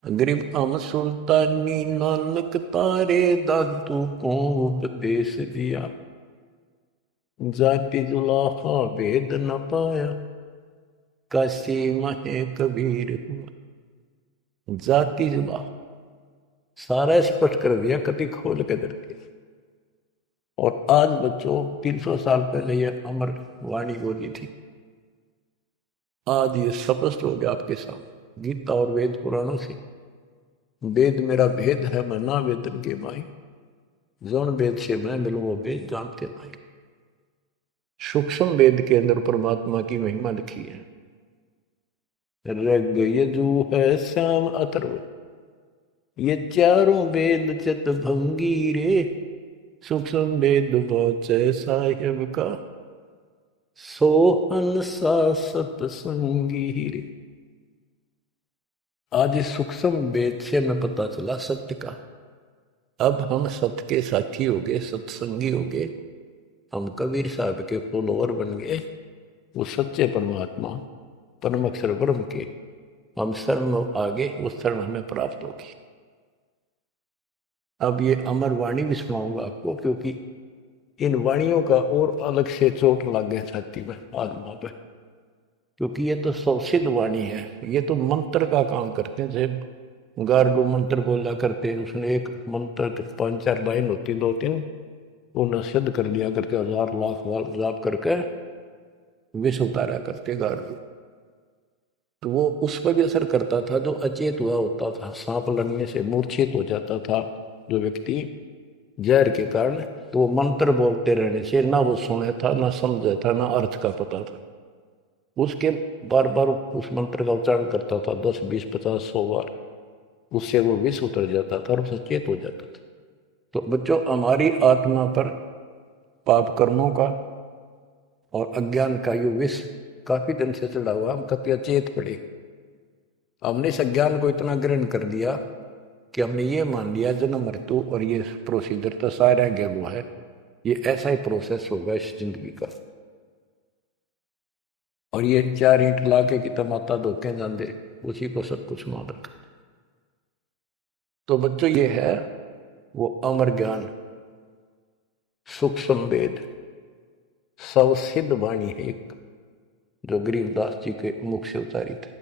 गरीब हम सुल्तानी नानक तारे दादू को उपदेश दिया, जाति जुलाहा भेद न पाया, काशी महे कबीर हुआ। जाति जुला सारा स्पष्ट कर दिया, कति खोल के दर दिया। और आज बच्चों 300 साल पहले ये अमर वाणी बोली थी, आज ये स्पष्ट हो गया आपके सामने गीता और वेद पुराणों से। वेद मेरा भेद है, मैं ना वेदन के माई, जौन वेद से मैं मिलूं वो वेद जानते माई। सूक्ष्म वेद के अंदर परमात्मा की महिमा लिखी है। ऋग यजु है श्याम अथर्व, ये चारों वेद चित भंगी रे, सूक्ष्म वेद बचे साहिब का, सोहन सा सतसंगी रे। आज इस सूक्ष्म वेद से हमें पता चला सत्य का। अब हम सत्य के साथी हो गए, सत्संगी हो गए, हम कबीर साहब के फॉलोअर बन गए। वो सच्चे परमात्मा परम अक्षर ब्रह्म के हम शरण आगे, उस शरण हमें प्राप्त होगी। अब ये अमर वाणी भी सुनाऊंगा आपको, क्योंकि इन वाणियों का और अलग से चोट लग गया छाती में, आत्मा पे, क्योंकि ये तो सौसिद्ध वाणी है। ये तो मंत्र का काम करते हैं। जैसे गार्डो मंत्र बोला करते हैं, उसने एक मंत्र 5-4 लाइन होती, 2-3, उन्हें सिद्ध कर लिया करके 1000 लाख बार जाप करके विष उतारा करते गार्डो। तो वो उस पर भी असर करता था जो अचेत हुआ होता था। सांप लड़ने से मूर्छित हो जाता था जो व्यक्ति जहर के कारण, तो वो मंत्र बोलते रहने से ना वो सुने था, ना समझे था, ना अर्थ का पता था। उसके बार बार उस मंत्र का उच्चारण करता था 10, 20, 50, 100 बार, उससे वो विष उतर जाता था और सचेत हो जाता था। तो बच्चों, हमारी आत्मा पर पाप कर्मों का और अज्ञान का ये विष काफी दिन से चढ़ा हुआ, हम कभी अचेत पड़े। हमने इस अज्ञान को इतना ग्रहण कर दिया कि हमने ये मान लिया जन्म मृत्यु और ये प्रोसीजर तो सारा गया हुआ है, ये ऐसा ही प्रोसेस होगा इस जिंदगी का। और ये 4 ईंट ला के कितना माता धोखे जाते, उसी को सब कुछ मान रखा। तो बच्चों, ये है वो अमर ज्ञान, सूक्ष्म वेद, सवसिद्ध वाणी है एक, जो गरीबदास जी के मुख से उतारी थे।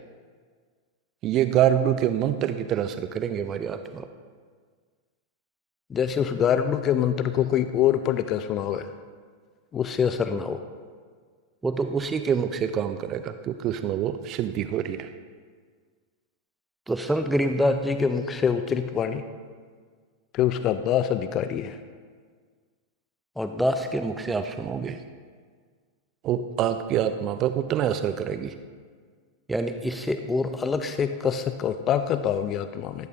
ये गारुड़ के मंत्र की तरह असर करेंगे हमारी आत्मा। जैसे उस गारुड़ के मंत्र को कोई और पढ़ कर सुनावे, उससे असर ना हो, वो तो उसी के मुख से काम करेगा, क्योंकि उसमें वो सिद्धि हो रही है। तो संत गरीबदास जी के मुख से उच्चरित वाणी फिर उसका दास अधिकारी है, और दास के मुख से आप सुनोगे, वो आपकी आत्मा पर उतना असर करेगी। यानी इससे और अलग से कसक और ताकत आओगी आत्मा में,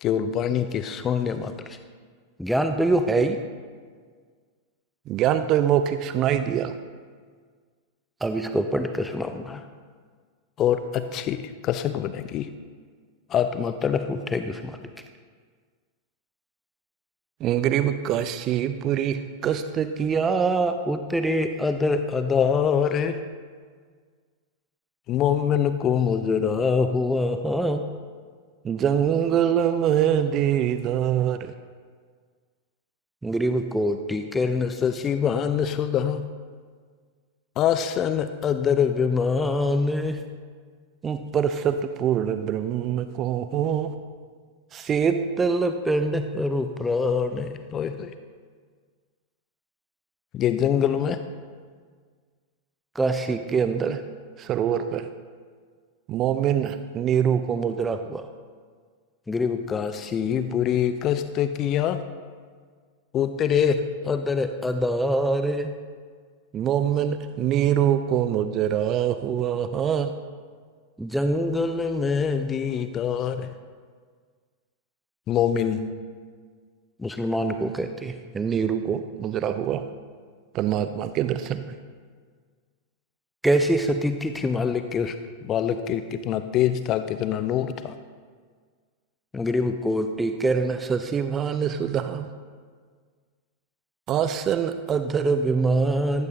केवल वाणी के सुनने मात्र से। ज्ञान तो यू है ही, ज्ञान तो मौखिक सुनाई दिया, अब इसको पढ़ कर सुनाऊंगा और अच्छी कसक बनेगी, आत्मा तड़प उठेगी उस मालिक के। गरीब काशीपुरी कस्त किया, उतरे अदर अदार, मोमिन को मुजरा हुआ जंगल में दीदार। गरीब कोटि किरण शशिवान सुधा, आसन अदर विमान, पर सतपूर्ण ब्रह्म को शीतल पिंड हरु प्राण। होए होए, ये जंगल में काशी के अंदर सरोवर पर मोमिन नीरू को मुद्रा हुआ। गरीब काशीपुरी कष्ट किया, उतरे अदर अदार, मोमिन नीरू को मुजरा हुआ जंगल में दीदार। मोमिन मुसलमान को कहते हैं, नीरू को मुजरा हुआ परमात्मा के दर्शन में। कैसी सतीथि थी मालिक के उस बालक के, कितना तेज था, कितना नूर था। गरीब कोटि किरण शशिभान सुधा, आसन अधर विमान,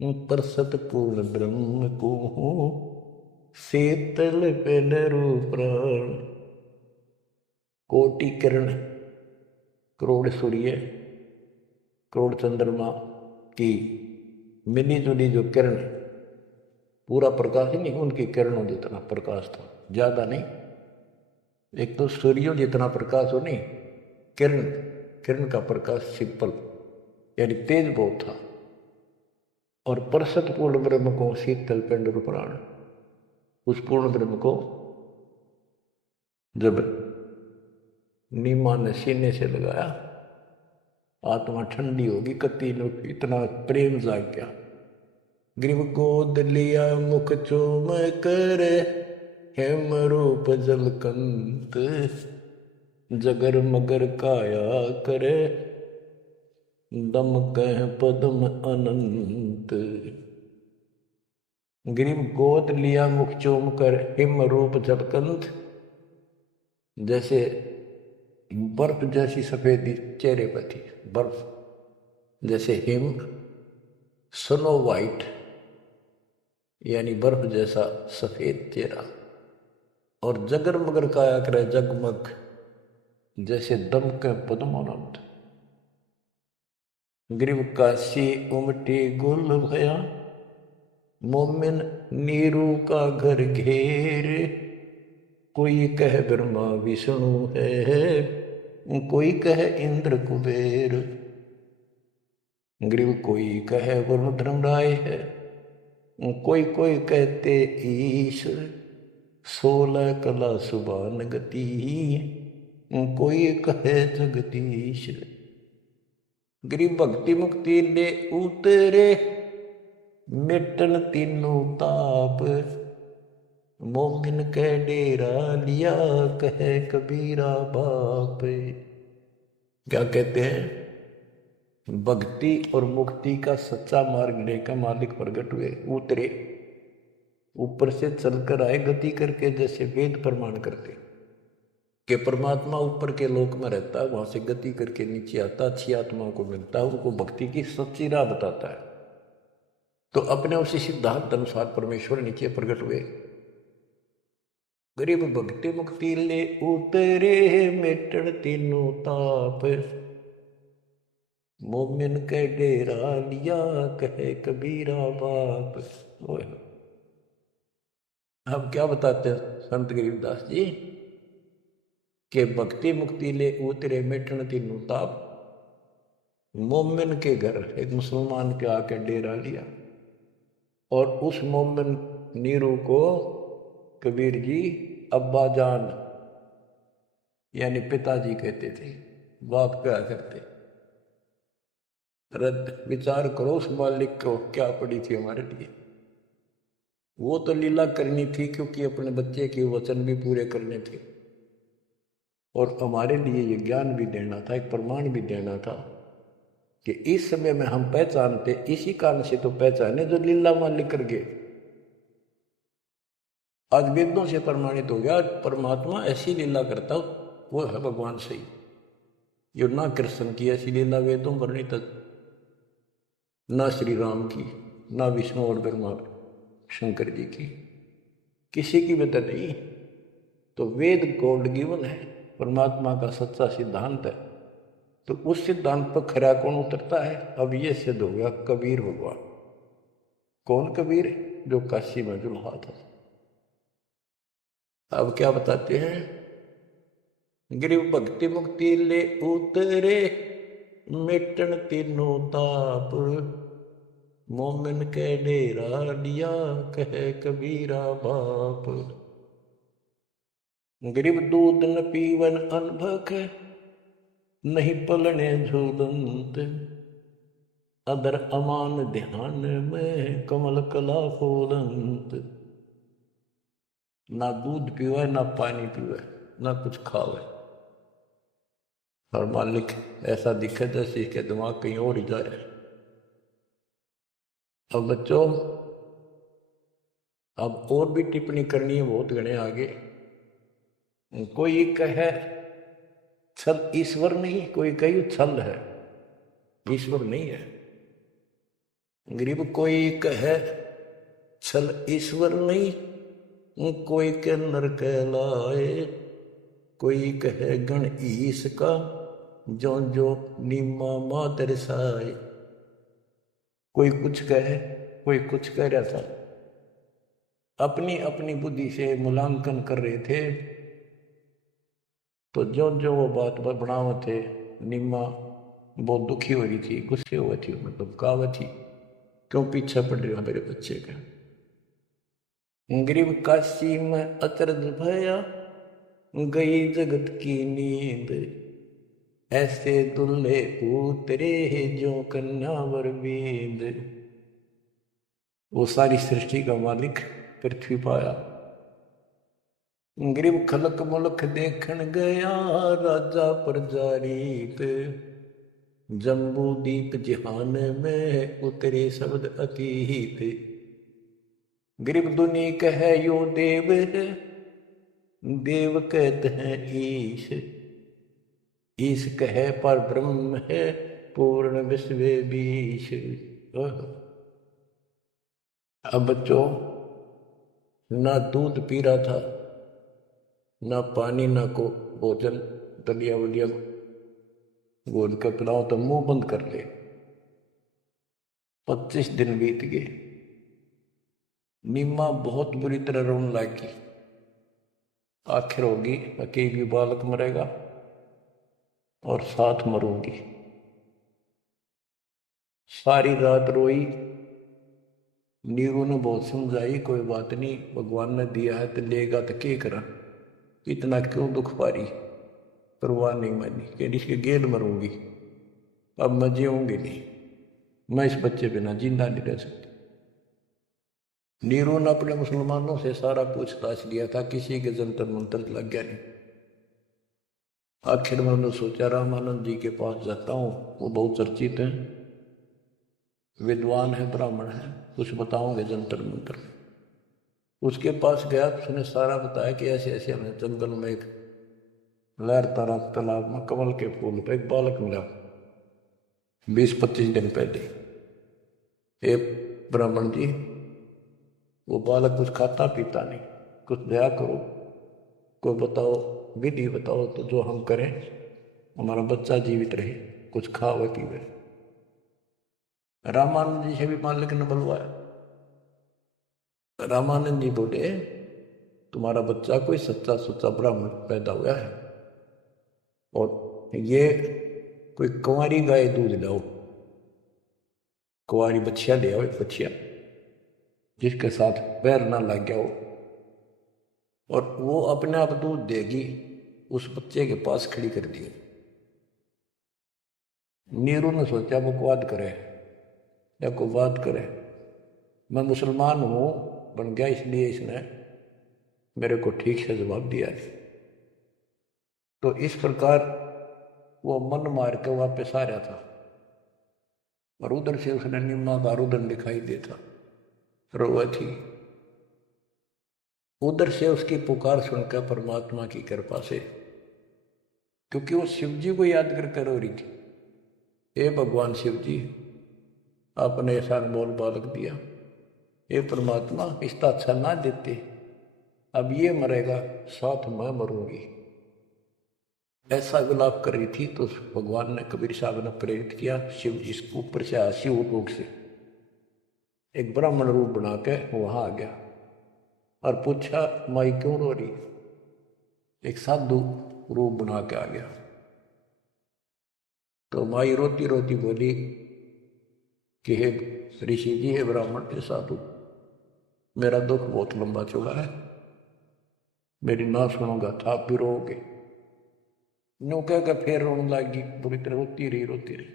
पर सतपूर्ण ब्रह्म को शीतल पेनरु प्राण। कोटि किरण, करोड़ सूर्य, करोड़ चंद्रमा की मिली जुली जो किरण, पूरा प्रकाश ही नहीं, उनकी किरणों जितना प्रकाश था, ज्यादा नहीं। एक तो सूर्यों जितना प्रकाश हो नहीं, किरण, किरण का प्रकाश सिंपल, यानी तेज बहुत था। और परसत पूर्ण ब्रह्म को शीतल पिंड प्राण, उस पूर्ण ब्रह्म को जब नीमा ने सीने से लगाया, आत्मा ठंडी होगी, कति इतना प्रेम जाग गया। ग्रीव गोद लिया मुख चूम कर, हेम रूप जलकंत, जगर मगर काया करे, दम कह पद्म अनंत। ग्रीव गोद लिया मुख चूम कर, हिम रूप जलकंत, जैसे बर्फ जैसी सफेदी चेहरे पर थी, बर्फ जैसे हिम, स्नो वाइट यानी बर्फ जैसा सफेद चेहरा, और जगर मगर काया करे जगमग जैसे दमके पद्मोन्नत। ग्रीव काशी उमटी गुल भया, मोमिन नीरू का घर घेर। कोई कह ब्रह्मा विष्णु है, कोई कहे इंद्र कुबेर। ग्रीव कोई कहे वरुण धर्मराय है, कोई कोई कहते ईश्वर। 16 कला सुबान गति, कोई कहे जगदीश। ग्रीव भक्ति मुक्ति ले उतरे, मिटन तीनों ताप। मोमिन के डेरा लिया, कहे कबीरा बाप। क्या कहते हैं? भक्ति और मुक्ति का सच्चा मार्ग लेकर मालिक प्रगट हुए, उतरे, ऊपर से चलकर आए गति करके, जैसे वेद प्रमाण करते कि परमात्मा ऊपर के लोक में रहता है, वहां से गति करके नीचे आता, अच्छी आत्माओं को मिलता है, उनको भक्ति की सच्ची राह बताता है। तो अपने उसी सिद्धांत अनुसार परमेश्वर नीचे प्रकट हुए। गरीब भक्ति मुक्ति ले उतरे, मिटन तीनों ताप। मोमिन के डेरा लिया, कहे कबीरा बाप। अब क्या बताते हैं संत गरीबदास जी कि भक्ति मुक्ति ले उतरे, मिटन तीनों ताप। मोमिन के घर एक मुसलमान के आके डेरा लिया, और उस मोमिन नीरू को कबीर जी अब्बा जान यानी पिताजी कहते थे, बाप क्या करते। रद विचार करो उस मालिक को क्या पड़ी थी हमारे लिए। वो तो लीला करनी थी क्योंकि अपने बच्चे के वचन भी पूरे करने थे, और हमारे लिए ये ज्ञान भी देना था, एक प्रमाण भी देना था कि इस समय में हम पहचानते, इसी कारण से तो पहचाने जो लीला मालिक कर गए। आज वेदों से प्रमाणित हो गया, परमात्मा ऐसी लीला करता वो है भगवान सही। यो ना कृष्ण की ऐसी लीला वेदों वर्णित, ना श्री राम की, ना विष्णु और ब्रह्मा शंकर जी की, किसी की वजह नहीं। तो वेद गॉड गिवन है, परमात्मा का सच्चा सिद्धांत है। तो उस सिद्धांत पर खरा कौन उतरता है? अब ये सिद्ध हो गया कबीर भगवान। कौन कबीर? जो काशी में जुल्हा था। अब क्या बताते हैं? गिरिव भक्ति मुक्ति ले उतरे, मिटन तीनों ताप। मोमिन के डेरा लिया, कहे कबीरा बाप। गिरिव दूध न पीवन अनभक, नहीं पलने झूलंत। अदर अमान ध्यान में, कमल कला फूलंत। ना दूध पीवे, ना पानी पीवे, ना कुछ खावे, और मालिक ऐसा दिखे जैसे इसके दिमाग कहीं और ही जाए। अब बच्चों, अब और भी टिप्पणी करनी है, बहुत घने आगे। कोई कहे छल ईश्वर नहीं, कोई कहे छल है, ईश्वर नहीं है। गरीब कोई कहे छल ईश्वर नहीं, कोई के नर कहलाए। कोई कहे गण ईश का, जो जो नीमा मात रसाए। कोई कुछ कहे, कोई कुछ कह रहा था, अपनी अपनी बुद्धि से मूल्यांकन कर रहे थे। तो जो जो वो बात बढ़ाव थे, निम्मा बहुत दुखी हो रही थी, गुस्से हुई थी, मतलब कावत थी, क्यों पीछे पड़ रहे हो मेरे बच्चे का। गरीब काशी में अचरज भया, गई जगत की नींद। ऐसे दुल्हे उतरे जो कन्यावर वेद। वो सारी सृष्टि का मालिक पृथ्वी पाया। गरीब खलक मुलक देखन गया, राजा प्रजारीत। जम्बू दीप जिहान में, उतरे शब्द अतीत। गरीब दुनी कह यो देव, देव कहते हैं ईश, ईश कहे पर ब्रह्म है, पूर्ण विश्व बीश। अब बच्चों, ना दूध पी रहा था, ना पानी, ना को भोजन, दलिया वलिया गोद कर पिलाओ तो मुंह बंद कर ले। 25 दिन बीत गए। नीमा बहुत बुरी तरह रोने लगी। आखिर होगी अकेली बालक मरेगा और साथ मरूंगी। सारी रात रोई। नीरू ने बहुत समझाई, कोई बात नहीं, भगवान ने दिया है तो लेगा तो क्या करा, इतना क्यों दुख पा रही। परवाह नहीं मानी कि इसके गेल मरूंगी, अब मैं जीऊंगी नहीं, मैं इस बच्चे बिना जिंदा नहीं रह सकती। नीरू ने अपने मुसलमानों से सारा पूछताछ लिया था, किसी के जंतर मंतर लग गया नहीं। आखिर में उन्होंने सोचा रामानंद जी के पास जाता हूँ, वो बहुत चर्चित हैं, विद्वान है, ब्राह्मण है, कुछ बताओगे जंतर मंतर। उसके पास गया, उसने सारा बताया कि ऐसे ऐसे हमें जंगल में एक लहरता रहा तालाब में कमल के फूल पर एक बालक मिला 20-25 दिन पहले। ब्राह्मण जी, वो बालक कुछ खाता पीता नहीं, कुछ दया करो, कोई बताओ, विधि बताओ तो जो हम करें, हमारा बच्चा जीवित रहे, कुछ खावे पीवे। रामानंद जी से भी मालिक ने बुलवाया। रामानंद जी बोले, तुम्हारा बच्चा कोई सच्चा सुच्चा ब्राह्मण पैदा हुआ है, और ये कोई कुंवारी गाय दूध लाओ, कुंवारी बच्चिया ले आओ, एक बच्चिया जिसके साथ पैर ना लग गया हो, और वो अपने आप दूध देगी। उस बच्चे के पास खड़ी कर दिया। नीरू ने सोचा बकवाद करे या कोई बात करे, मैं मुसलमान हूं बन गया, इसलिए इसने मेरे को ठीक से जवाब दिया नहीं। तो इस प्रकार वो मन मार के वापस आ रहा था, और उधर से उसने निम्मा का रुदन दिखाई देता, रोआ थी। उधर से उसकी पुकार सुनकर परमात्मा की कृपा से, क्योंकि वो शिव जी को याद कर रो रही थी, हे भगवान शिव जी, आपने ऐसा अनमोल बालक दिया, हे परमात्मा इसका अच्छा ना देते, अब ये मरेगा साथ मैं मरूंगी, ऐसा विलाप कर रही थी। तो भगवान ने, कबीर साहब ने प्रेरित किया, शिव जी को ऊपर से शिव लोक से एक ब्राह्मण रूप बना के वहां आ गया और पूछा, माई क्यों रो रही। एक साधु रूप बना के आ गया। तो माई रोती रोती बोली कि हे ऋषि जी, हे ब्राह्मण के साधु, मेरा दुख बहुत लंबा चौड़ा है, मेरी ना सुनोगा तो आप भी रोओगे। नो कह कर फिर रोने लगी, बुरी तरह रोती रही रोती रही।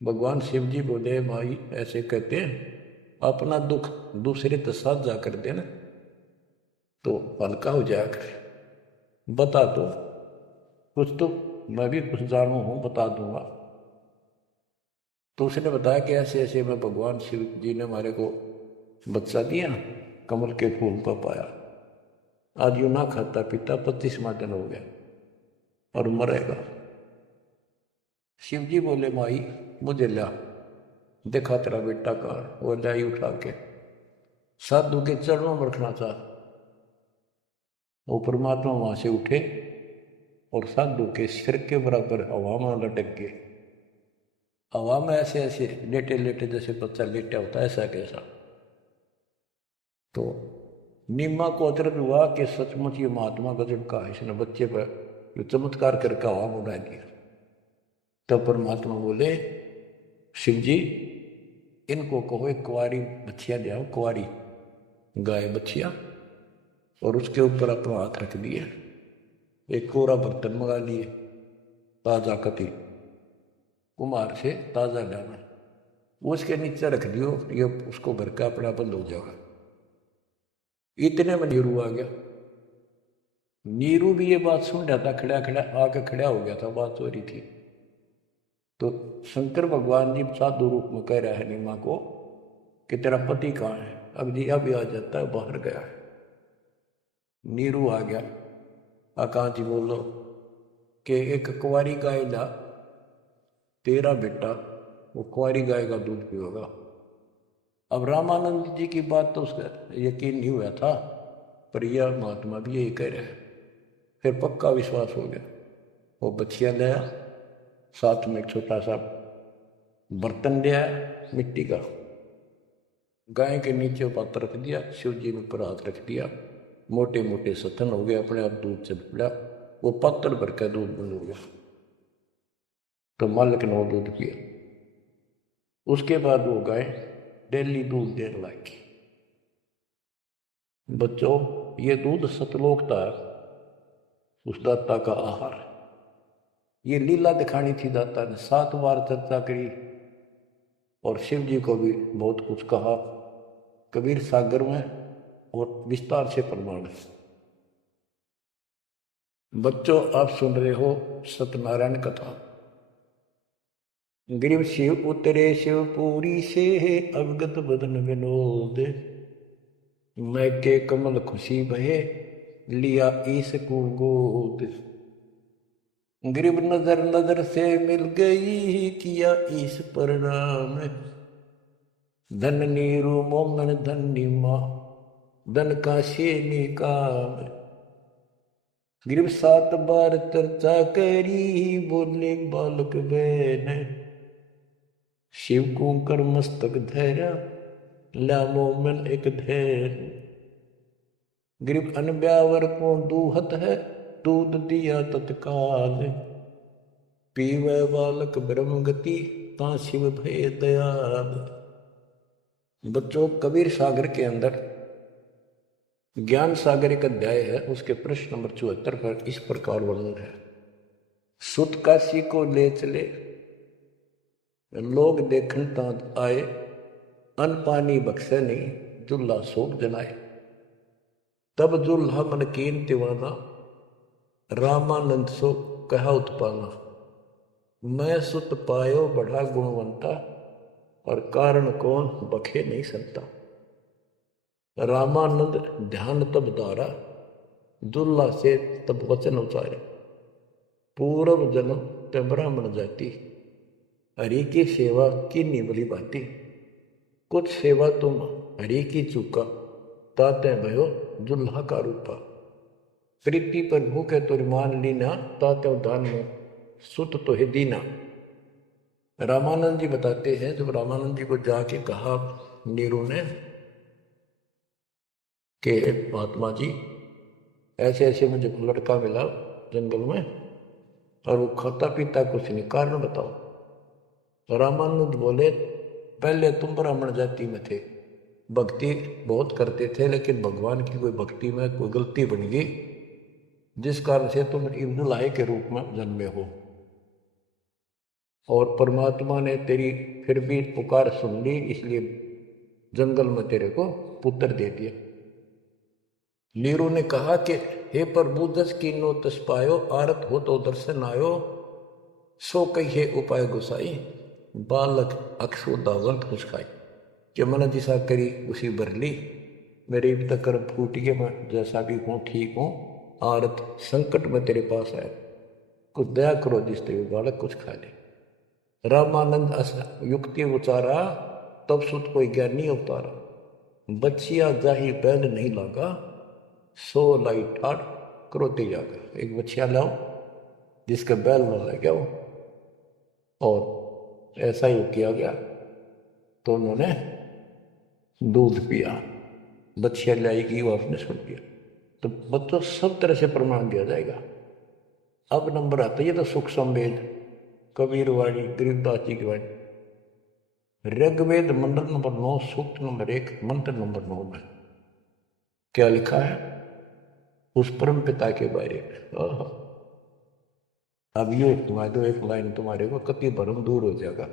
भगवान शिव जी बोले, भाई ऐसे कहते हैं, अपना दुख दूसरे के साथ जा कर देना तो हल्का हो जाया करे, बता दो कुछ तो, मैं भी कुछ जानू हूं, बता दूंगा। तो उसने बताया कि ऐसे ऐसे मैं, भगवान शिव जी ने हमारे को बच्चा दिया, कमल के फूल पर पाया, आज यूं ना खाता पीता 25वां दिन हो गया और मरेगा। शिव जी बोले, माई मुझे ला, देखा तेरा बेटा कहाँ, वो लाई उठा के साधु के चरणों में रखना चाह। वो परमात्मा वहां से उठे और साधु के सिर के बराबर हवा में लटक गए। हवा में ऐसे ऐसे लेटे लेटे, जैसे बच्चा लेटा होता है, ऐसा कैसा। तो नीमा को अचरज हुआ कि सचमुच ये महात्मा गजब का है, इसने बच्चे पर जो चमत्कार करके हवा में उड़ा दिया। तब परमात्मा बोले, शिव जी इनको कहो एक कुंवारी बच्चिया ले आओ, कुंवारी गाय बच्चिया, और उसके ऊपर अपना हाथ रख दिया, एक कोरा बर्तन मंगा लिए, ताजा कति कुमार से ताजा डाला, उसके नीचे रख दियो, ये उसको भर का अपना बंद हो जाएगा। इतने में नीरू आ गया। नीरू भी ये बात सुन रहा था, खड़ा खड़ा आके खड़ा हो गया था, बात हो रही थी। तो शंकर भगवान जी साधु रूप में कह रहा है नीमा को कि तेरा पति कहाँ है। अब जी अभी आ जाता है, बाहर गया है। नीरू आ गया। आकाश जी बोलो कि एक कुंवारी गाय ला, तेरा बेटा वो कुंवारी गाय का दूध पिएगा। अब रामानंद जी की बात तो उसका यकीन नहीं हुआ था, पर यह महात्मा भी यही कह रहे हैं। फिर पक्का विश्वास हो गया। वो बछिया लाया, साथ में एक छोटा सा बर्तन लिया मिट्टी का, गाय के नीचे पात्र रख दिया, शिव जी ने ऊपर हाथ रख दिया, मोटे मोटे सथन हो गए, अपने आप दूध से पिला। वो पात्र भर का दूध बन गया। तो मालिक ने वो दूध पिया। उसके बाद वो गाय डेली दूध देने लगी। बच्चों, ये दूध सतलोकता है, उस दाता का आहार। ये लीला दिखानी थी दाता ने, 7 बार चर्चा करी और शिव जी को भी बहुत कुछ कहा कबीर सागर में, और विस्तार से प्रमाण है। बच्चों, आप सुन रहे हो सत्यनारायण कथा। गिरिव शिव उतरे शिवपुरी से, अवगत बदन विनोद, मैं के कमल खुशी भये, लिया ईस को गोद। गिरिव नजर नजर से मिल गई, किया ईस प्रणाम, धन नीरू मोमन धन नीमा, धन का शेनी काम। गिरिव 7 बार चर्चा करी, बोले बालक बहन, शिव को कर मस्तक धैर्य, ला मोमन एक धैर्य। गिरिव अनब्यावर को दूहत है, दूध दिया तत्काल, पीवे बालक ब्रह्म गति, ता शिव भय दयाल। बच्चों, कबीर सागर के अंदर ज्ञान सागर एक अध्याय है, उसके प्रश्न नंबर 74 पर इस प्रकार वर्णन है। सुत काशी को ले चले, लोग देखन तात आए, अन पानी बख्शे नहीं, जुल्ला सोप जलाए। तब जुल्हा मन कीन तिवाना, रामानंद सो कहा उत्पाना। मैं सुत पायो बढ़ा गुणवंता, और कारण कौन बखे नहीं संता। रामानंद ध्यान तब दारा, दुल्ला से तब वचन उचारे। पूर्व जन्म ते ब्राह्मण जाति, हरि की सेवा की निबली बाती। कुछ सेवा तुम हरि की चूका, ताते भयो दुल्हा का रूपा। प्रीति पर भूखे तुर मान लीना, ताते दान में सुत तो है दीना। रामानंद जी बताते हैं, जब रामानंद जी को जाके कहा नीरू ने कि महात्मा जी ऐसे ऐसे मुझे लड़का मिला जंगल में, और वो खाता पीता कुछ नहीं, कारण बताओ। तो रामानंद बोले, पहले तुम ब्राह्मण जाति में थे, भक्ति बहुत करते थे, लेकिन भगवान की कोई भक्ति में कोई गलती बन गई, जिस कारण से तुम दुल्हे के रूप में जन्मे हो। और परमात्मा ने तेरी फिर भी पुकार सुन ली, इसलिए जंगल में तेरे को पुत्र दे दिया। नीरू ने कहा कि हे प्रभु, 10 कीनो तस पायो, आरत हो तो दर्शन आयो, सो कहिए उपाय गुसाई, बालक अक्षो दावंत कुछ खाई। कि मन दिशा करी उसी बरली, मेरे भी तक कर्म फूट गए, मैं जैसा भी हूँ ठीक हूँ, आरत संकट में तेरे पास आए, कुछ दया करो जिससे भी बालक कुछ खा ले। रामानंद युक्ति उचारा, तब सुत कोई ज्ञानी अवतारा। बच्चिया जाही बैल नहीं लागा, सो लाई ठाड़ क्रोते जागा। एक बच्चिया लाओ जिसका बैल न लग गया हो, और ऐसा ही किया गया। तो उन्होंने दूध पिया, बच्चिया लाएगी, वो आपने सुन लिया। तो बच्चों, सब तरह से प्रमाण दिया जाएगा। अब नंबर आता है, ये तो सुख संवेद, कबीर वाणी, गरीबदास जी की वाणी। ऋग्वेद मंडल नंबर 9, सूक्त नंबर 1, मंत्र नंबर 9 में क्या लिखा है उस परम पिता के बारे में। अब ये तुम्हारे दो एक लाइन तुम्हारे को कति भरम दूर हो जाएगा।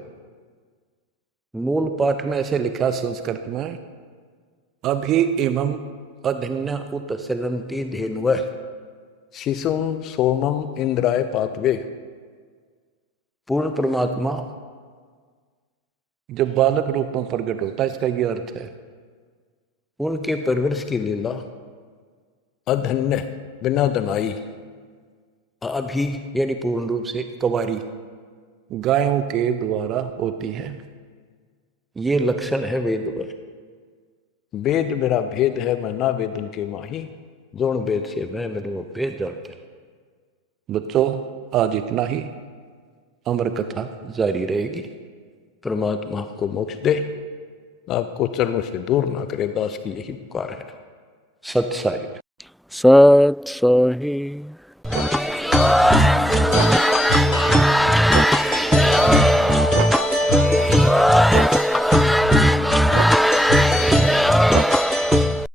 मूल पाठ में ऐसे लिखा संस्कृत में, अभि इमं अधन्य उत सलंती धेन्व, शिशुम सोमम इंद्राय पातवे। पूर्ण परमात्मा जब बालक रूप में प्रकट होता है, इसका यह अर्थ है उनके परवरिश की लीला अधन्य बिना धनाई, अभी यानी पूर्ण रूप से कवारी गायों के द्वारा होती है। ये लक्षण है वेद वर। वेद मेरा भेद है, मैं ना वेदन के माही, जोन वेद से मैं मेरे वो भेद जानते। बच्चों आज इतना ही, अमर कथा जारी रहेगी। परमात्मा आपको मोक्ष दे, आपको चरणों से दूर ना करे, दास की यही पुकार है। सत साहिब। सत साहिब।